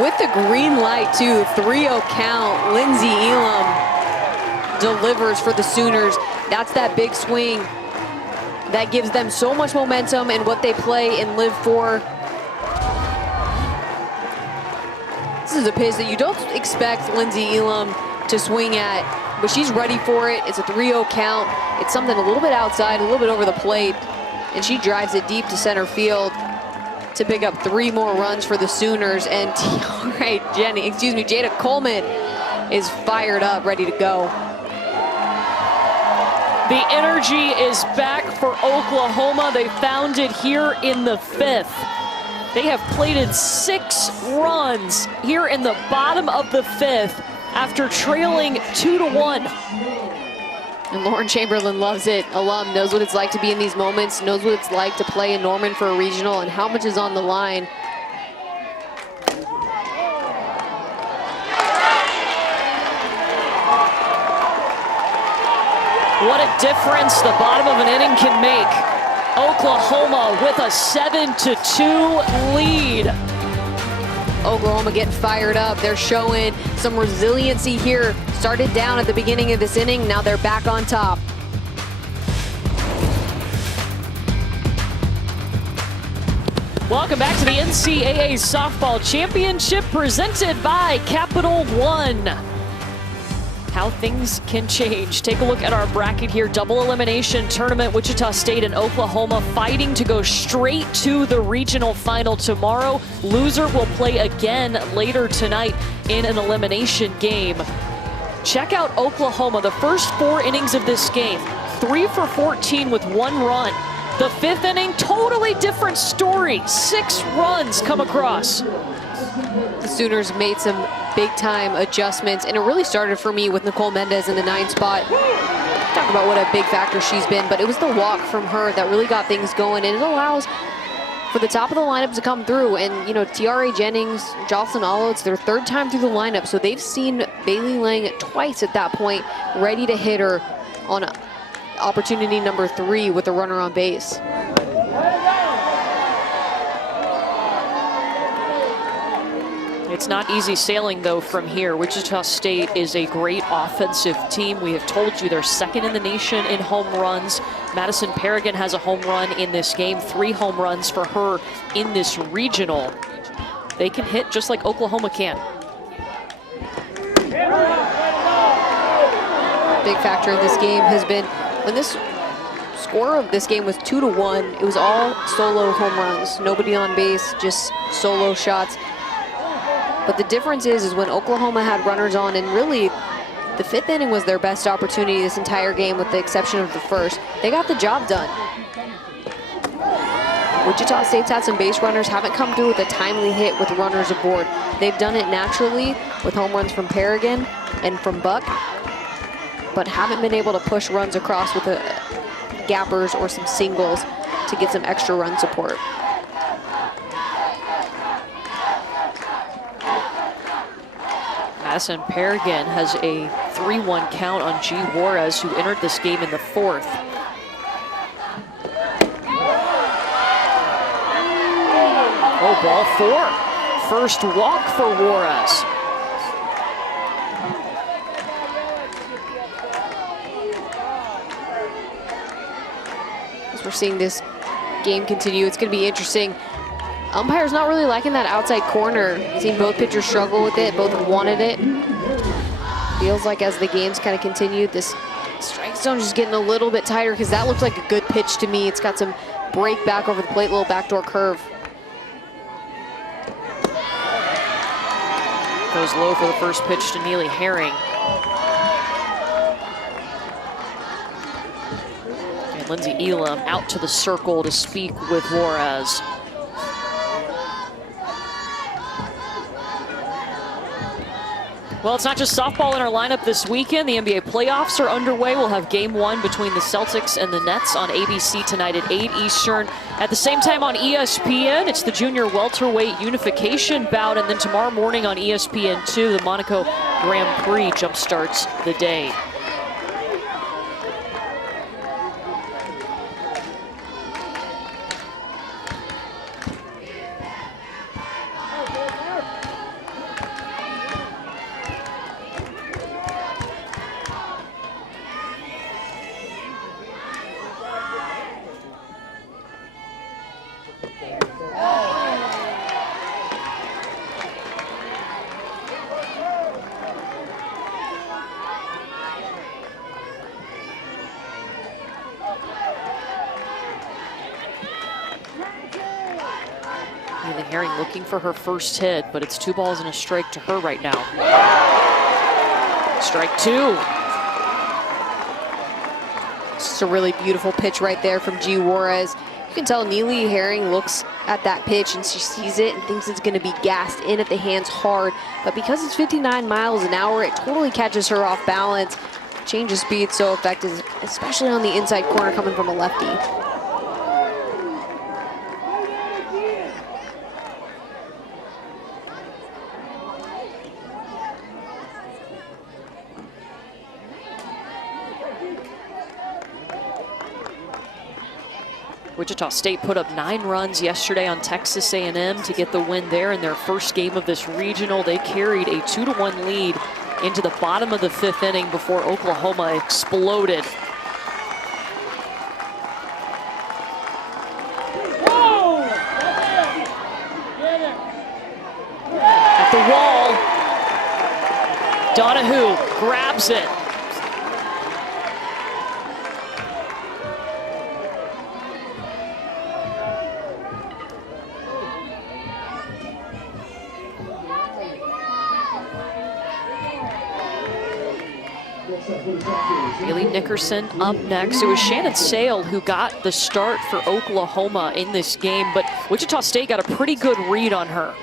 With the green light too, 3-0 count, Lindsey Elam delivers for the Sooners. That's that big swing that gives them so much momentum in what they play and live for. This is a pitch that you don't expect Lindsey Elam to swing at, but she's ready for it. It's a 3-0 count. It's something a little bit outside, a little bit over the plate, and she drives it deep to center field to pick up 3 more runs for the Sooners. And Jada Coleman is fired up, ready to go. The energy is back for Oklahoma. They found it here in the 5th. They have plated 6 runs here in the bottom of the 5th after trailing 2-1. And Lauren Chamberlain loves it. Alum knows what it's like to be in these moments, knows what it's like to play in Norman for a regional and how much is on the line. What a difference the bottom of an inning can make. Oklahoma with a 7-2 lead. Oklahoma getting fired up. They're showing some resiliency here. Started down at the beginning of this inning. Now they're back on top. Welcome back to the NCAA Softball Championship presented by Capital One. How things can change. Take a look at our bracket here. Double elimination tournament. Wichita State and Oklahoma fighting to go straight to the regional final tomorrow. Loser will play again later tonight in an elimination game. Check out Oklahoma. The first 4 innings of this game, 3 for 14 with 1 run. The 5th inning, totally different story. 6 runs come across. The Sooners made some big-time adjustments, and it really started for me with Nicole Mendez in the 9 spot. Talk about what a big factor she's been, but it was the walk from her that really got things going, and it allows for the top of the lineup to come through. And, you know, Tiare Jennings, Jocelyn Allo, it's their 3rd time through the lineup, so they've seen Bailey Lang twice at that point, ready to hit her on opportunity number 3 with a runner on base. It's not easy sailing, though, from here. Wichita State is a great offensive team. We have told you they're second in the nation in home runs. Madison Paragon has a home run in this game, 3 home runs for her in this regional. They can hit just like Oklahoma can. Big factor in this game has been when this score of this game was 2-1, it was all solo home runs. Nobody on base, just solo shots. But the difference is when Oklahoma had runners on, and really the 5th inning was their best opportunity this entire game with the exception of the first. They got the job done. Wichita State's had some base runners, haven't come through with a timely hit with runners aboard. They've done it naturally with home runs from Paragon and from Buck, but haven't been able to push runs across with gappers or some singles to get some extra run support. Madison Paragon has a 3-1 count on G. Juarez, who entered this game in the 4th. Oh, ball 4. First walk for Juarez. As we're seeing this game continue, it's going to be interesting. Umpire's not really liking that outside corner. Seen both pitchers struggle with it, both wanted it. Feels like as the game's kind of continued, this strike zone is just getting a little bit tighter because that looks like a good pitch to me. It's got some break back over the plate, little backdoor curve. Goes low for the first pitch to Neely Herring. And Lindsay Elam out to the circle to speak with Juarez. Well, it's not just softball in our lineup this weekend. The NBA playoffs are underway. We'll have game 1 between the Celtics and the Nets on ABC tonight at 8 Eastern. At the same time on ESPN, it's the junior welterweight unification bout. And then tomorrow morning on ESPN2, the Monaco Grand Prix jumpstarts the day. Herring looking for her first hit, but it's 2 balls and a strike to her right now. Strike 2. It's just a really beautiful pitch right there from G. Juarez. You can tell Neely Herring looks at that pitch and she sees it and thinks it's going to be gassed in at the hands hard. But because it's 59 miles an hour, it totally catches her off balance. Change of speed so effective, especially on the inside corner coming from a lefty. Wichita State put up 9 runs yesterday on Texas A&M to get the win there in their first game of this regional. They carried a 2-1 lead into the bottom of the 5th inning before Oklahoma exploded. At the wall, Donahue grabs it. Bailey Nickerson up next. It was Shannon Sale who got the start for Oklahoma in this game, but Wichita State got a pretty good read on her.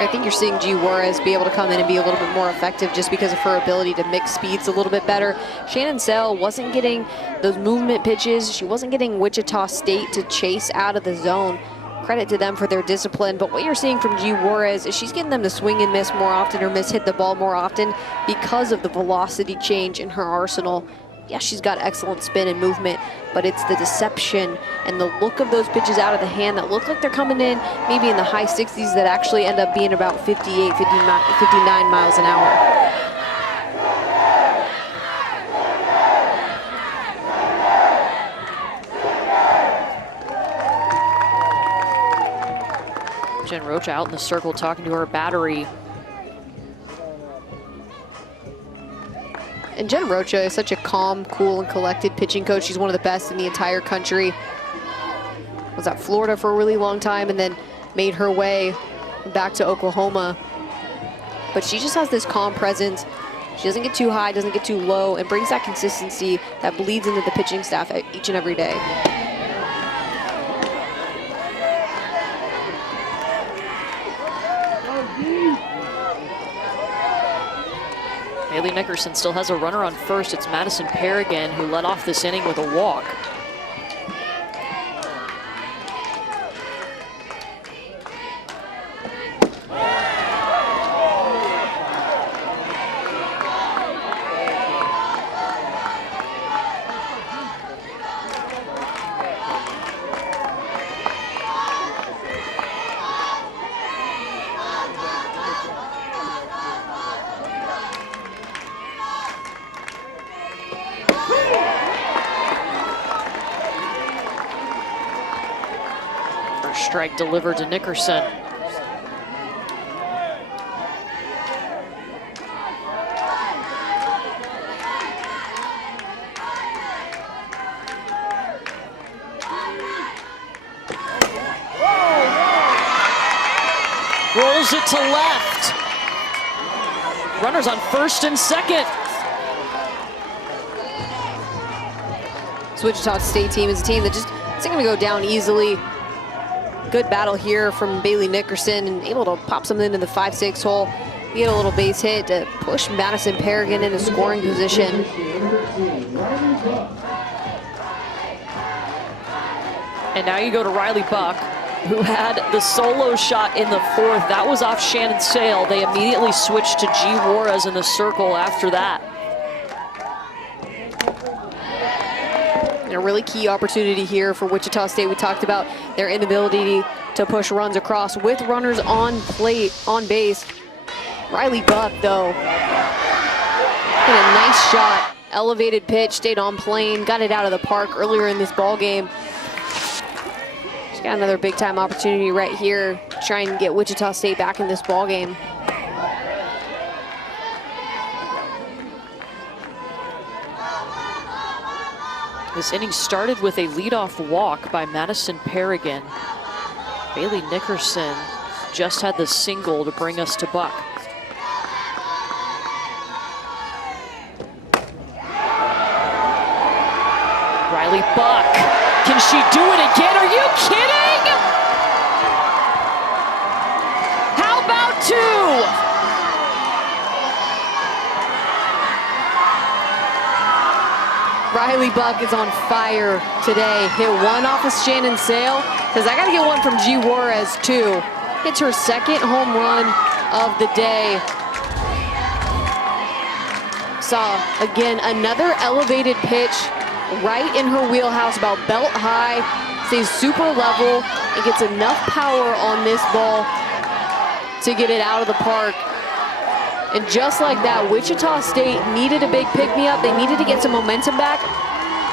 I think you're seeing G. Juarez be able to come in and be a little bit more effective just because of her ability to mix speeds a little bit better. Shannon Sale wasn't getting those movement pitches. She wasn't getting Wichita State to chase out of the zone. credit to them for their discipline. But what you're seeing from G. Juarez is she's getting them to swing and miss more often, or hit the ball more often, because of the velocity change in her arsenal. Yeah, she's got excellent spin and movement, but it's the deception and the look of those pitches out of the hand that look like they're coming in maybe in the high 60s that actually end up being about 58, 59 miles an hour. Jen Rocha out in the circle talking to her battery. And Jen Rocha is such a calm, cool, and collected pitching coach. She's one of the best in the entire country. Was at Florida for a really long time and then made her way back to Oklahoma. But she just has this calm presence. She doesn't get too high, doesn't get too low, and brings that consistency that bleeds into the pitching staff each and every day. Bailey Nickerson still has a runner on first. It's Madison Perrigan who led off this inning with a walk. Strike delivered to Nickerson. Rolls it to left. Runners on first and second. This Wichita State team is a team that just isn't going to go down easily. Good battle here from Bailey Nickerson, and able to pop something into the 5-6 hole. Get a little base hit to push Madison Perrigan into scoring position. And now you go to Riley Buck, who had the solo shot in the fourth. That was off Shannon Sale. They immediately switched to G. Juarez in the circle after that. And a really key opportunity here for Wichita State. We talked about their inability to push runs across with runners on base. Riley Buck, though, hit a nice shot, elevated pitch, stayed on plane, got it out of the park earlier in this ball game. She's got another big-time opportunity right here, trying to get Wichita State back in this ball game. This inning started with a leadoff walk by Madison Perrigan. Bailey Nickerson just had the single to bring us to Buck. Riley Buck, can she do it again? Are you kidding? How about two? Riley Buck is on fire today. Hit one off of Shannon Sale. Says, I gotta get one from G. Juarez too. Hits her second home run of the day. Saw, again, another elevated pitch right in her wheelhouse, about belt high. Stays super level and gets enough power on this ball to get it out of the park. And just like that, Wichita State needed a big pick-me-up. They needed to get some momentum back,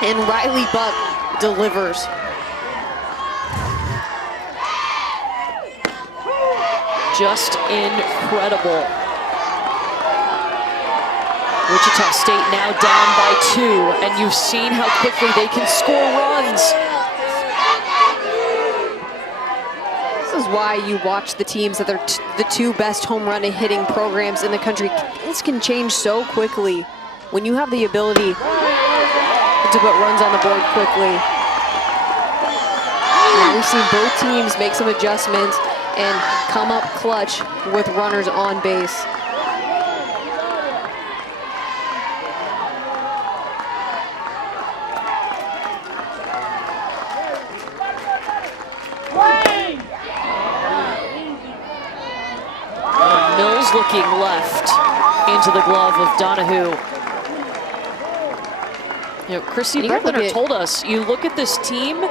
and Riley Buck delivers. Just incredible. Wichita State now down by 2, and you've seen how quickly they can score runs. This is why you watch the teams that are the two best home run and hitting programs in the country. Things can change so quickly when you have the ability to put runs on the board quickly. And we've seen both teams make some adjustments and come up clutch with runners on base. looking left into the glove of Donahue. You know, Chrissy Bregler told us, you look at this team,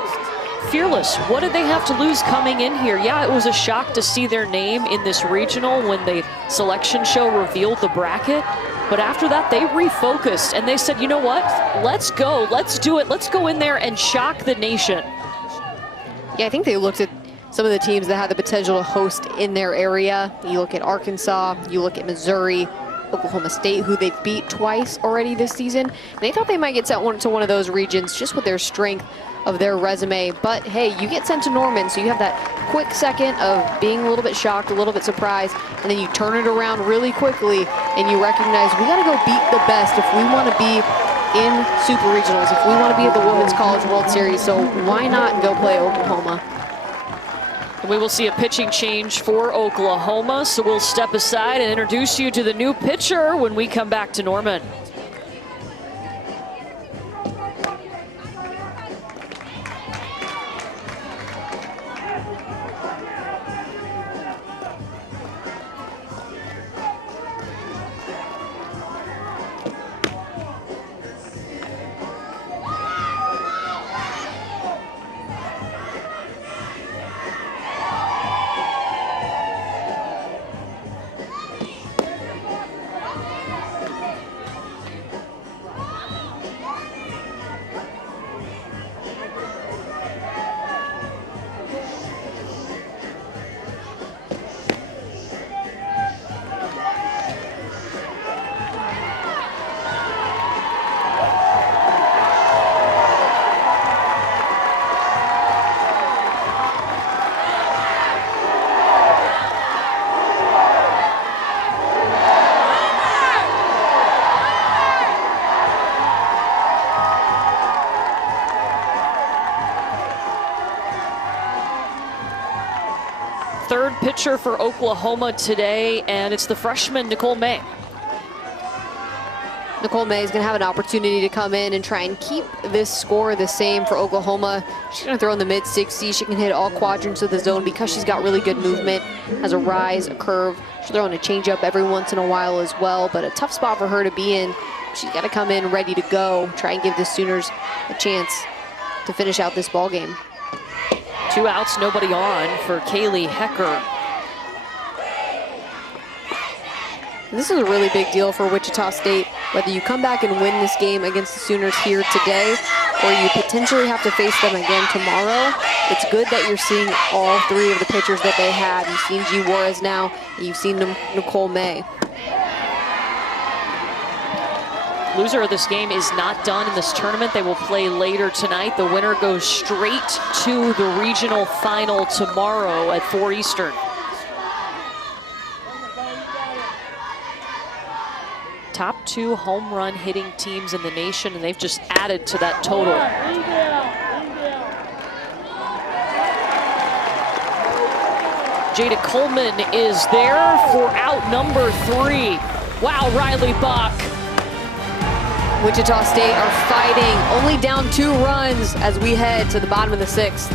fearless. What did they have to lose coming in here? Yeah, it was a shock to see their name in this regional when the selection show revealed the bracket. But after that, they refocused and they said, you know what? Let's go. Let's do it. Let's go in there and shock the nation. Yeah, I think they looked at some of the teams that had the potential to host in their area. You look at Arkansas, you look at Missouri, Oklahoma State, who they've beat twice already this season. And they thought they might get sent to one of those regions just with their strength of their resume. But hey, you get sent to Norman, so you have that quick second of being a little bit shocked, a little bit surprised, and then you turn it around really quickly and you recognize we got to go beat the best if we want to be in Super Regionals, if we want to be at the Women's College World Series. So why not go play Oklahoma? And we will see a pitching change for Oklahoma, so we'll step aside and introduce you to the new pitcher when we come back to Norman. Third pitcher for Oklahoma today, and it's the freshman Nicole May. Nicole May is going to have an opportunity to come in and try and keep this score the same for Oklahoma. She's going to throw in the mid-60s. She can hit all quadrants of the zone because she's got really good movement, has a rise, a curve. She'll throw in a changeup every once in a while as well, but a tough spot for her to be in. She's got to come in ready to go, try and give the Sooners a chance to finish out this ball game. 2 outs, nobody on for Kaylee Hecker. This is a really big deal for Wichita State, whether you come back and win this game against the Sooners here today or you potentially have to face them again tomorrow. It's good that you're seeing all 3 of the pitchers that they have. You've seen G. Juarez now, and you've seen Nicole May. Loser of this game is not done in this tournament. They will play later tonight. The winner goes straight to the regional final tomorrow at 4 Eastern. Top 2 home run hitting teams in the nation, and they've just added to that total. Jada Coleman is there for out number 3. Wow, Riley Bach. Wichita State are fighting, only down 2 runs as we head to the bottom of the 6th.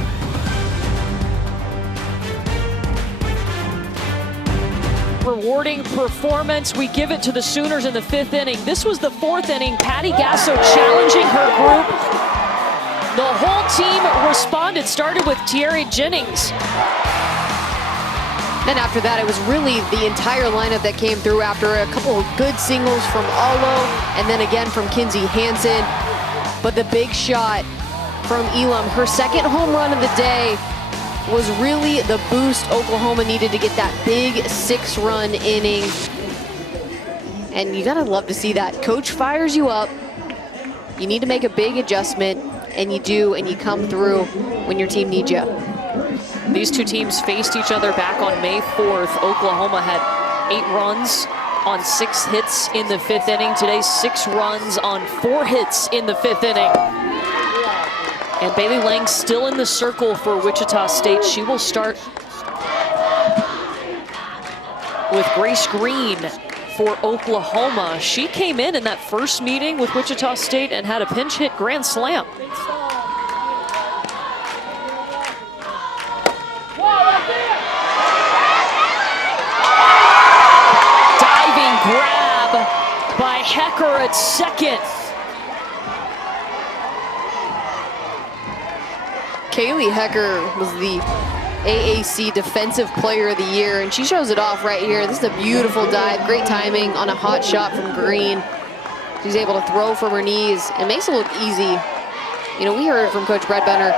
Rewarding performance. We give it to the Sooners in the 5th inning. This was the 4th inning. Patty Gasso challenging her group. The whole team responded. Started with Thierry Jennings. Then after that, it was really the entire lineup that came through after a couple of good singles from Allo and then again from Kinsey Hansen. But the big shot from Elam, her 2nd home run of the day, was really the boost Oklahoma needed to get that big 6-run inning. And you gotta love to see that. Coach fires you up, you need to make a big adjustment, and you do, and you come through when your team needs you. These 2 teams faced each other back on May 4th. Oklahoma had 8 runs on 6 hits in the 5th inning. Today, 6 runs on 4 hits in the 5th inning. And Bailey Lang still in the circle for Wichita State. She will start with Grace Green for Oklahoma. She came in that first meeting with Wichita State and had a pinch hit grand slam. Hecker at second. Kaylee Hecker was the AAC Defensive Player of the Year, and she shows it off right here. This is a beautiful dive, great timing on a hot shot from Green. She's able to throw from her knees and makes it look easy. You know, we heard from Coach Bredbenner,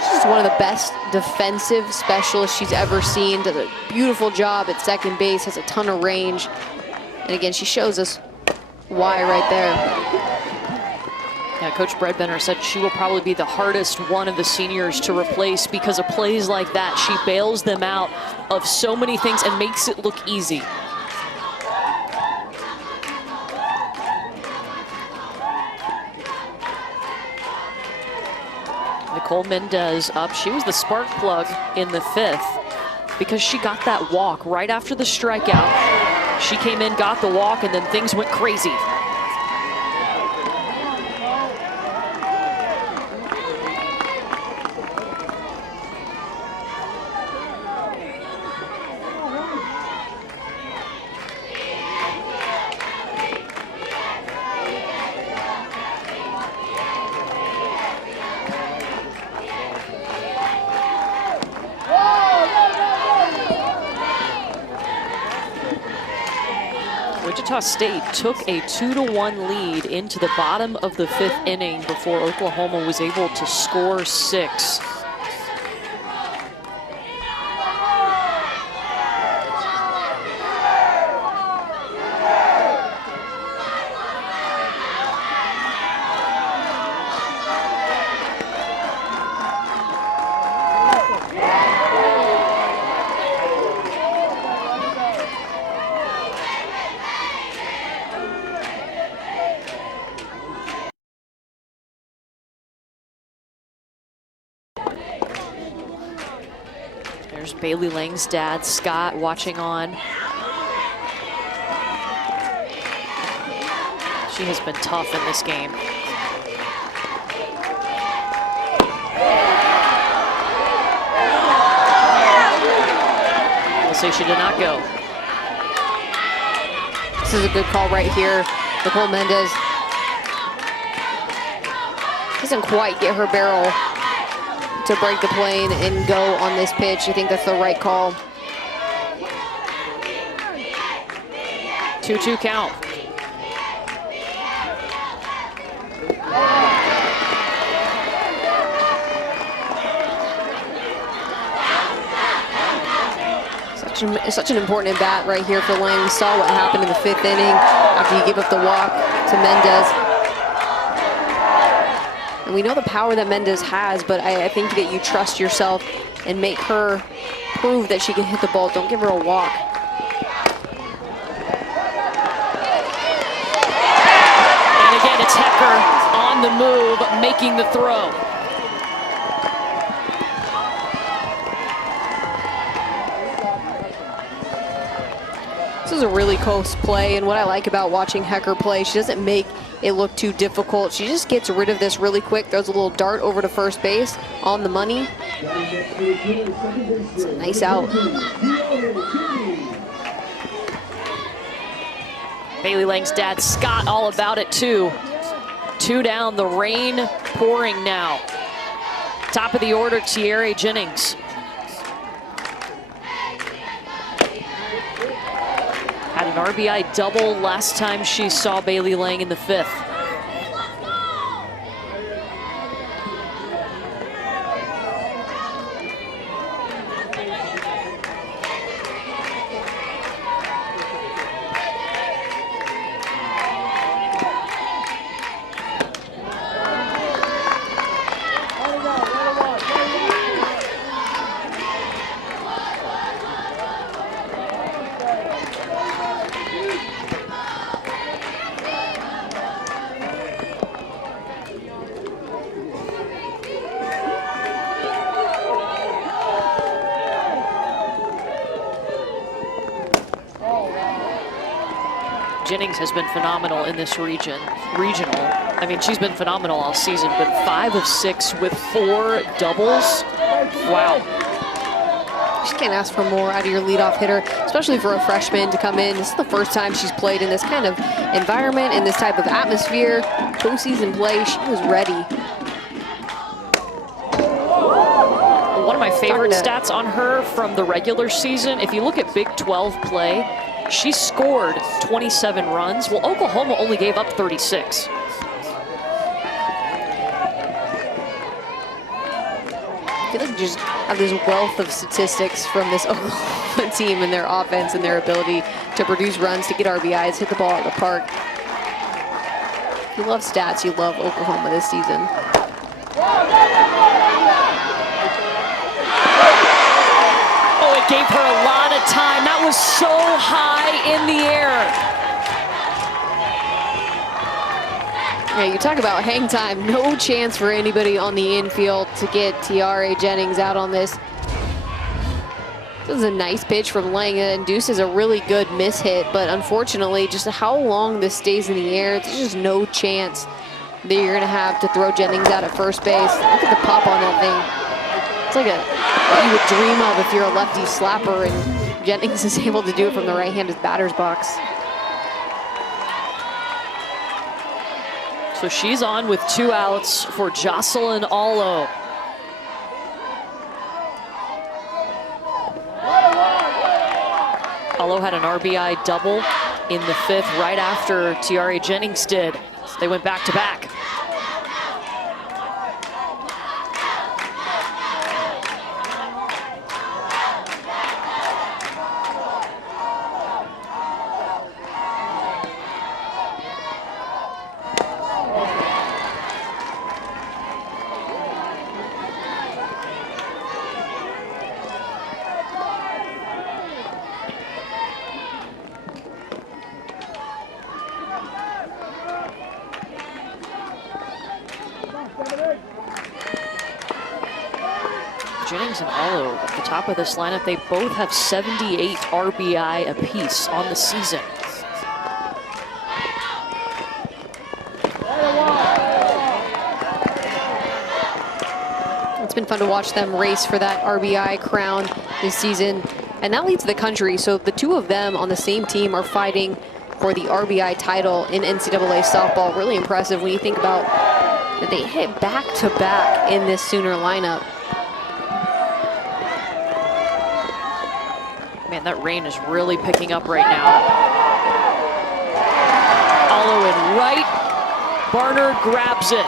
she's one of the best defensive specialists she's ever seen. Does a beautiful job at second base, has a ton of range. And again, she shows us why right there. Yeah, Coach Bredbenner said she will probably be the hardest one of the seniors to replace because of plays like that. She bails them out of so many things and makes it look easy. Nicole Mendez up. She was the spark plug in the 5th because she got that walk right after the strikeout. She came in, got the walk, and then things went crazy. Wichita State took a 2-1 lead into the bottom of the 5th inning before Oklahoma was able to score 6. There's Bailey Lang's dad, Scott, watching on. She has been tough in this game. We'll say she did not go. This is a good call right here. Nicole Mendez doesn't quite get her barrel to break the plane and go on this pitch. I think that's the right call. 2-2 count. Such an important at bat right here for Lang. We saw what happened in the 5th inning after you give up the walk to Mendez. And we know the power that Mendez has, but I think that you trust yourself and make her prove that she can hit the ball. Don't give her a walk. And again, it's Hecker on the move, making the throw. This is a really close play, and what I like about watching Hecker play, she doesn't make it look too difficult. She just gets rid of this really quick, throws a little dart over to first base on the money. It's a nice out. Bailey Lang's dad, Scott, all about it too. 2 down, the rain pouring now. Top of the order, Tiare Jennings. Had an RBI double last time she saw Bailey Lang in the 5th. Jennings has been phenomenal in this regional. I mean, she's been phenomenal all season, but 5 of 6 with 4 doubles. Wow. She can't ask for more out of your leadoff hitter, especially for a freshman to come in. This is the first time she's played in this kind of environment, in this type of atmosphere. Postseason play, she was ready. One of my favorite stats on her from the regular season, if you look at Big 12 play, she scored 27 runs. Well, Oklahoma only gave up 36. I feel like you just have this wealth of statistics from this Oklahoma team and their offense and their ability to produce runs, to get RBIs, hit the ball out of the park. If you love stats, you love Oklahoma this season. Oh, it gave her a lot of time. That was so high in the air. Yeah, you talk about hang time. No chance for anybody on the infield to get Tiare Jennings out on this. This is a nice pitch from Lang, and induces a really good miss hit, but unfortunately, just how long this stays in the air, there's just no chance that you're gonna have to throw Jennings out at first base. Look at the pop on that thing. It's like what you would dream of if you're a lefty slapper, and Jennings is able to do it from the right-handed batter's box. So she's on with 2 outs for Jocelyn Allo. Allo had an RBI double in the 5th right after Tiare Jennings did. So they went back-to-back. Jennings and Allo at the top of this lineup, they both have 78 RBI apiece on the season. It's been fun to watch them race for that RBI crown this season, and that leads the country. So the two of them on the same team are fighting for the RBI title in NCAA softball. Really impressive when you think about that they hit back-to-back in this Sooner lineup. Man, that rain is really picking up right now. Allo in right. Barnard grabs it.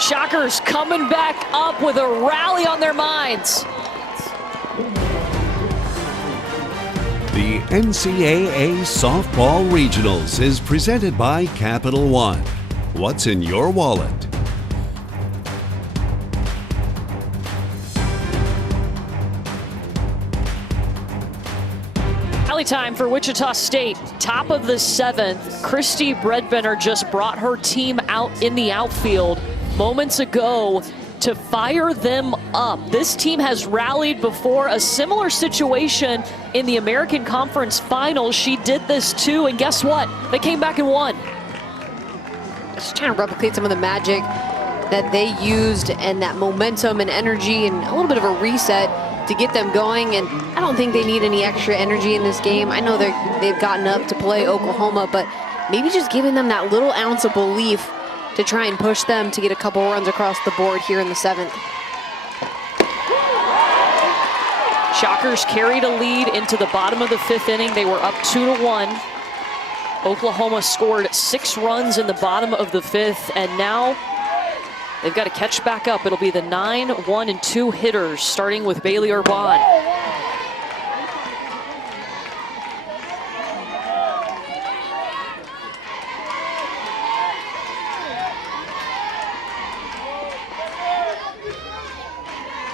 Shockers coming back up with a rally on their minds. The NCAA Softball Regionals is presented by Capital One. What's in your wallet? Time for Wichita State, top of the 7th. Christy Bredbender just brought her team out in the outfield moments ago to fire them up. This team has rallied before a similar situation in the American Conference Finals. She did this too, and guess what? They came back and won. Just trying to replicate some of the magic that they used, and that momentum and energy, and a little bit of a reset to get them going. And I don't think they need any extra energy in this game. I know they've gotten up to play Oklahoma, but maybe just giving them that little ounce of belief to try and push them to get a couple runs across the board here in the 7th. Shockers carried a lead into the bottom of the 5th inning. They were up 2-1. Oklahoma scored 6 runs in the bottom of the 5th, and now they've got to catch back up. It'll be the 9, 1, and 2 hitters, starting with Bailey Urban.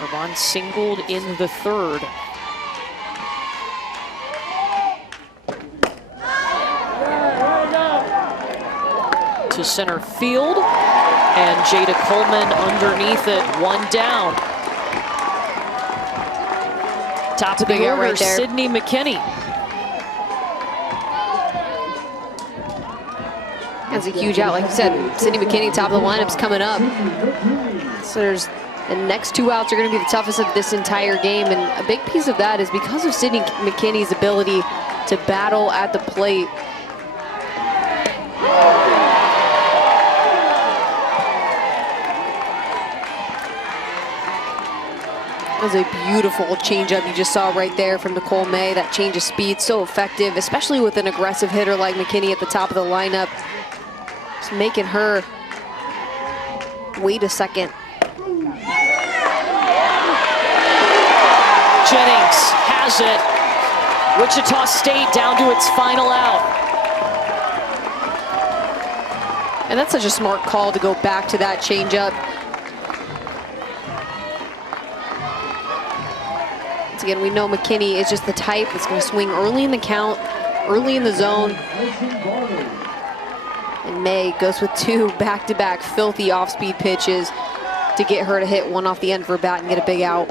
Urban singled in the 3rd. To center field. And Jada Coleman underneath it, 1 down. Top of the order, right there. Sydney McKinney. That's a huge out, like you said. Sydney McKinney, top of the lineup's coming up. So there's The next 2 outs are going to be the toughest of this entire game, and a big piece of that is because of Sydney McKinney's ability to battle at the plate. That was a beautiful changeup you just saw right there from Nicole May. That change of speed, so effective, especially with an aggressive hitter like McKinney at the top of the lineup. Just making her wait a second. Jennings has it. Wichita State down to its final out. And that's such a smart call to go back to that changeup. Once again, we know McKinney is just the type that's going to swing early in the count, early in the zone. And May goes with 2 back-to-back filthy off-speed pitches to get her to hit one off the end of her bat and get a big out.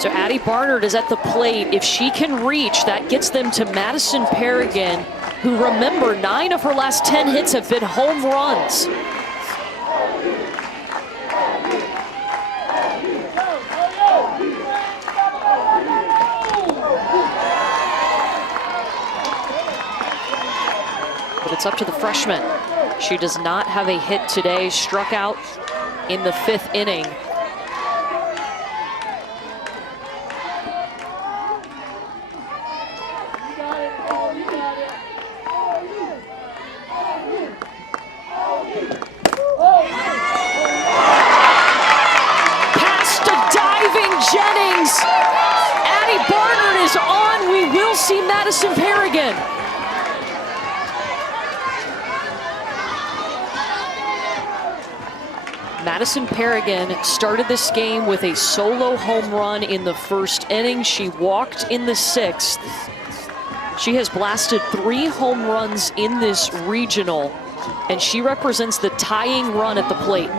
So Addie Barnard is at the plate. If she can reach, that gets them to Madison Perrigan, who, remember, 9 of her last 10 hits have been home runs. But it's up to the freshman. She does not have a hit today, struck out in the 5th inning. Past a diving Jennings. Addie Barnard is on. We will see Madison Perrigan. Madison Perrigan started this game with a solo home run in the 1st inning. She walked in the 6th. She has blasted 3 home runs in this regional, and she represents the tying run at the plate.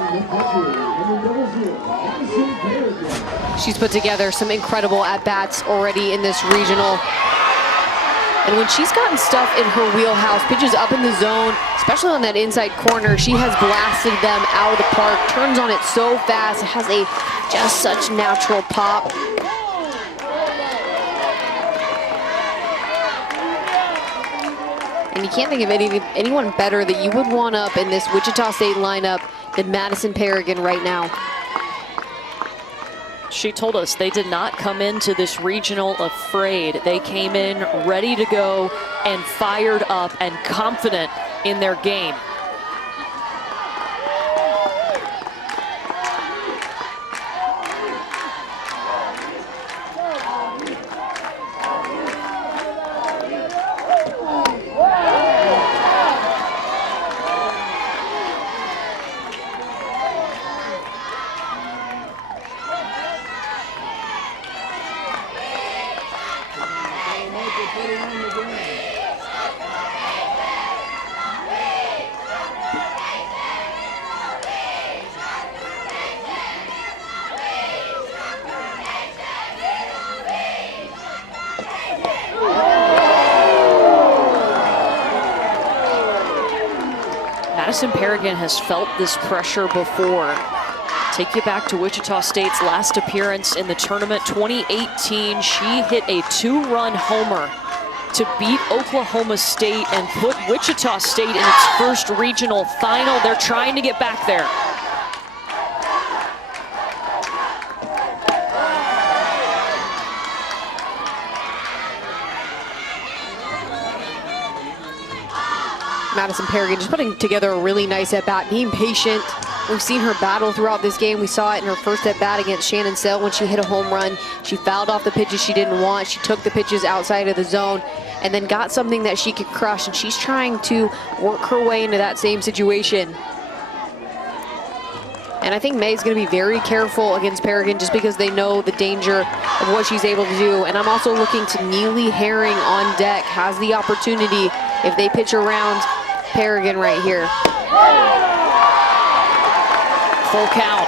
She's put together some incredible at-bats already in this regional. And when she's gotten stuff in her wheelhouse, pitches up in the zone, especially on that inside corner, she has blasted them out of the park, turns on it so fast, it has a just such natural pop. And you can't think of anyone better that you would want up in this Wichita State lineup than Madison Perrigan right now. She told us they did not come into this regional afraid. They came in ready to go and fired up and confident in their game. Madison Perrigan has felt this pressure before. Take you back to Wichita State's last appearance in the tournament, 2018. She hit a 2-run homer to beat Oklahoma State and put Wichita State in its first regional final. They're trying to get back there. Madison Perrigan just putting together a really nice at-bat, being patient. We've seen her battle throughout this game. We saw it in her first at-bat against Shannon Sale when she hit a home run. She fouled off the pitches she didn't want. She took the pitches outside of the zone and then got something that she could crush, and she's trying to work her way into that same situation. And I think May's going to be very careful against Perrigan just because they know the danger of what she's able to do. And I'm also looking to Neely Herring on deck, has the opportunity if they pitch around Perrigan right here. Full count.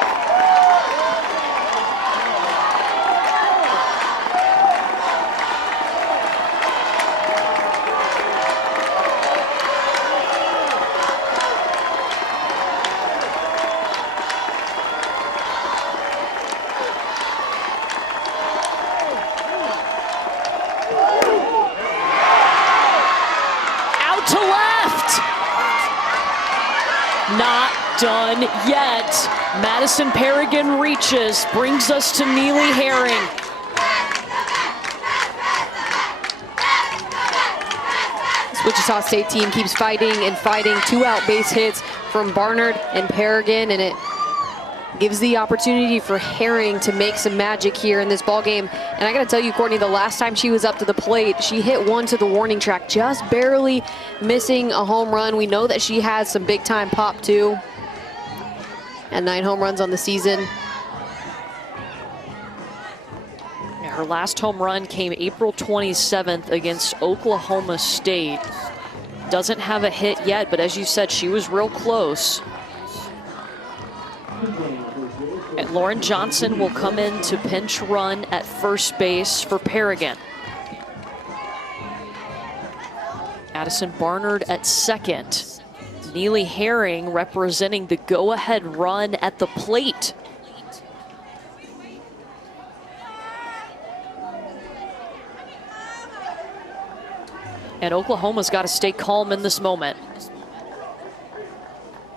done yet. Madison Paragon reaches, brings us to Neely Herring. This Wichita State team keeps fighting and fighting. 2 out base hits from Barnard and Paragon, and it gives the opportunity for Herring to make some magic here in this ball game. And I gotta tell you, Courtney, the last time she was up to the plate, she hit one to the warning track, just barely missing a home run. We know that she has some big time pop too. And 9 home runs on the season. Her last home run came April 27th against Oklahoma State. Doesn't have a hit yet, but as you said, she was real close. And Lauren Johnson will come in to pinch run at first base for Paragon. Addison Barnard at second. Neely Herring representing the go-ahead run at the plate. And Oklahoma's got to stay calm in this moment.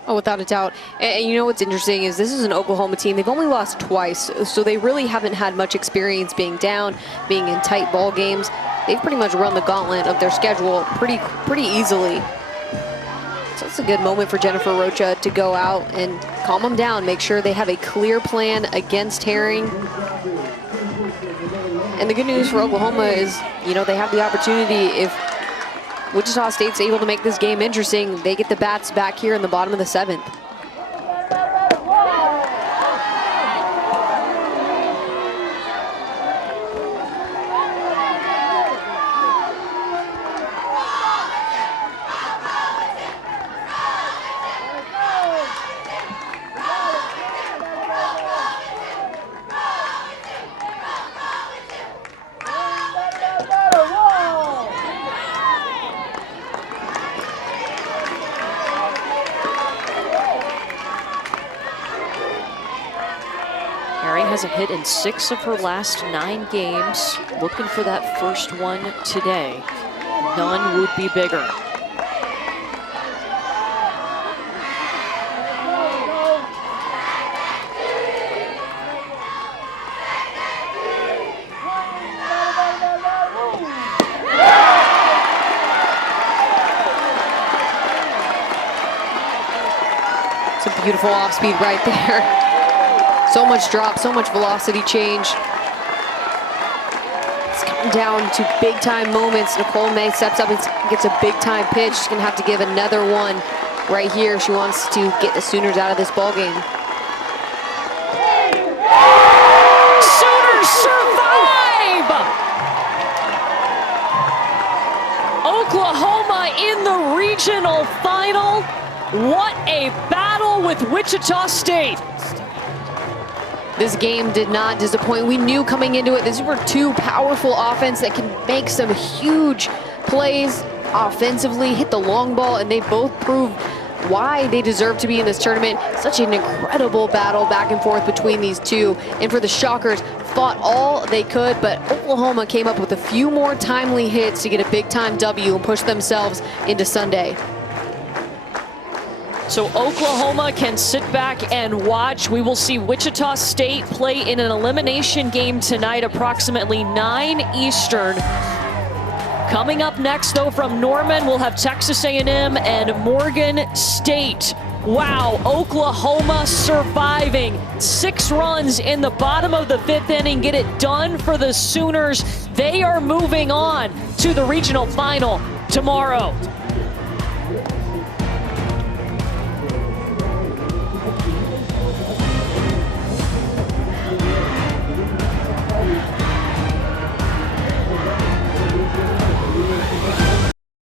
Oh, without a doubt. And you know what's interesting is this is an Oklahoma team. They've only lost twice, so they really haven't had much experience being down, being in tight ball games. They've pretty much run the gauntlet of their schedule pretty easily. So it's a good moment for Jennifer Rocha to go out and calm them down, make sure they have a clear plan against Herring. And the good news for Oklahoma is, you know, they have the opportunity, if Wichita State's able to make this game interesting, they get the bats back here in the bottom of the 7th. Hasn't hit in 6 of her last 9 games. Looking for that first one today. None would be bigger. It's a beautiful off speed right there. So much drop, so much velocity change. It's coming down to big time moments. Nicole May steps up and gets a big time pitch. She's gonna have to give another one right here. She wants to get the Sooners out of this ball game. Sooners survive! Oklahoma in the regional final. What a battle with Wichita State. This game did not disappoint. We knew coming into it, these were 2 powerful offense that can make some huge plays offensively, hit the long ball, and they both proved why they deserve to be in this tournament. Such an incredible battle back and forth between these 2. And for the Shockers, fought all they could, but Oklahoma came up with a few more timely hits to get a big time W and push themselves into Sunday. So Oklahoma can sit back and watch. We will see Wichita State play in an elimination game tonight, approximately 9 Eastern. Coming up next, though, from Norman, we'll have Texas A&M and Morgan State. Wow, Oklahoma surviving. 6 runs in the bottom of the 5th inning. Get it done for the Sooners. They are moving on to the regional final tomorrow.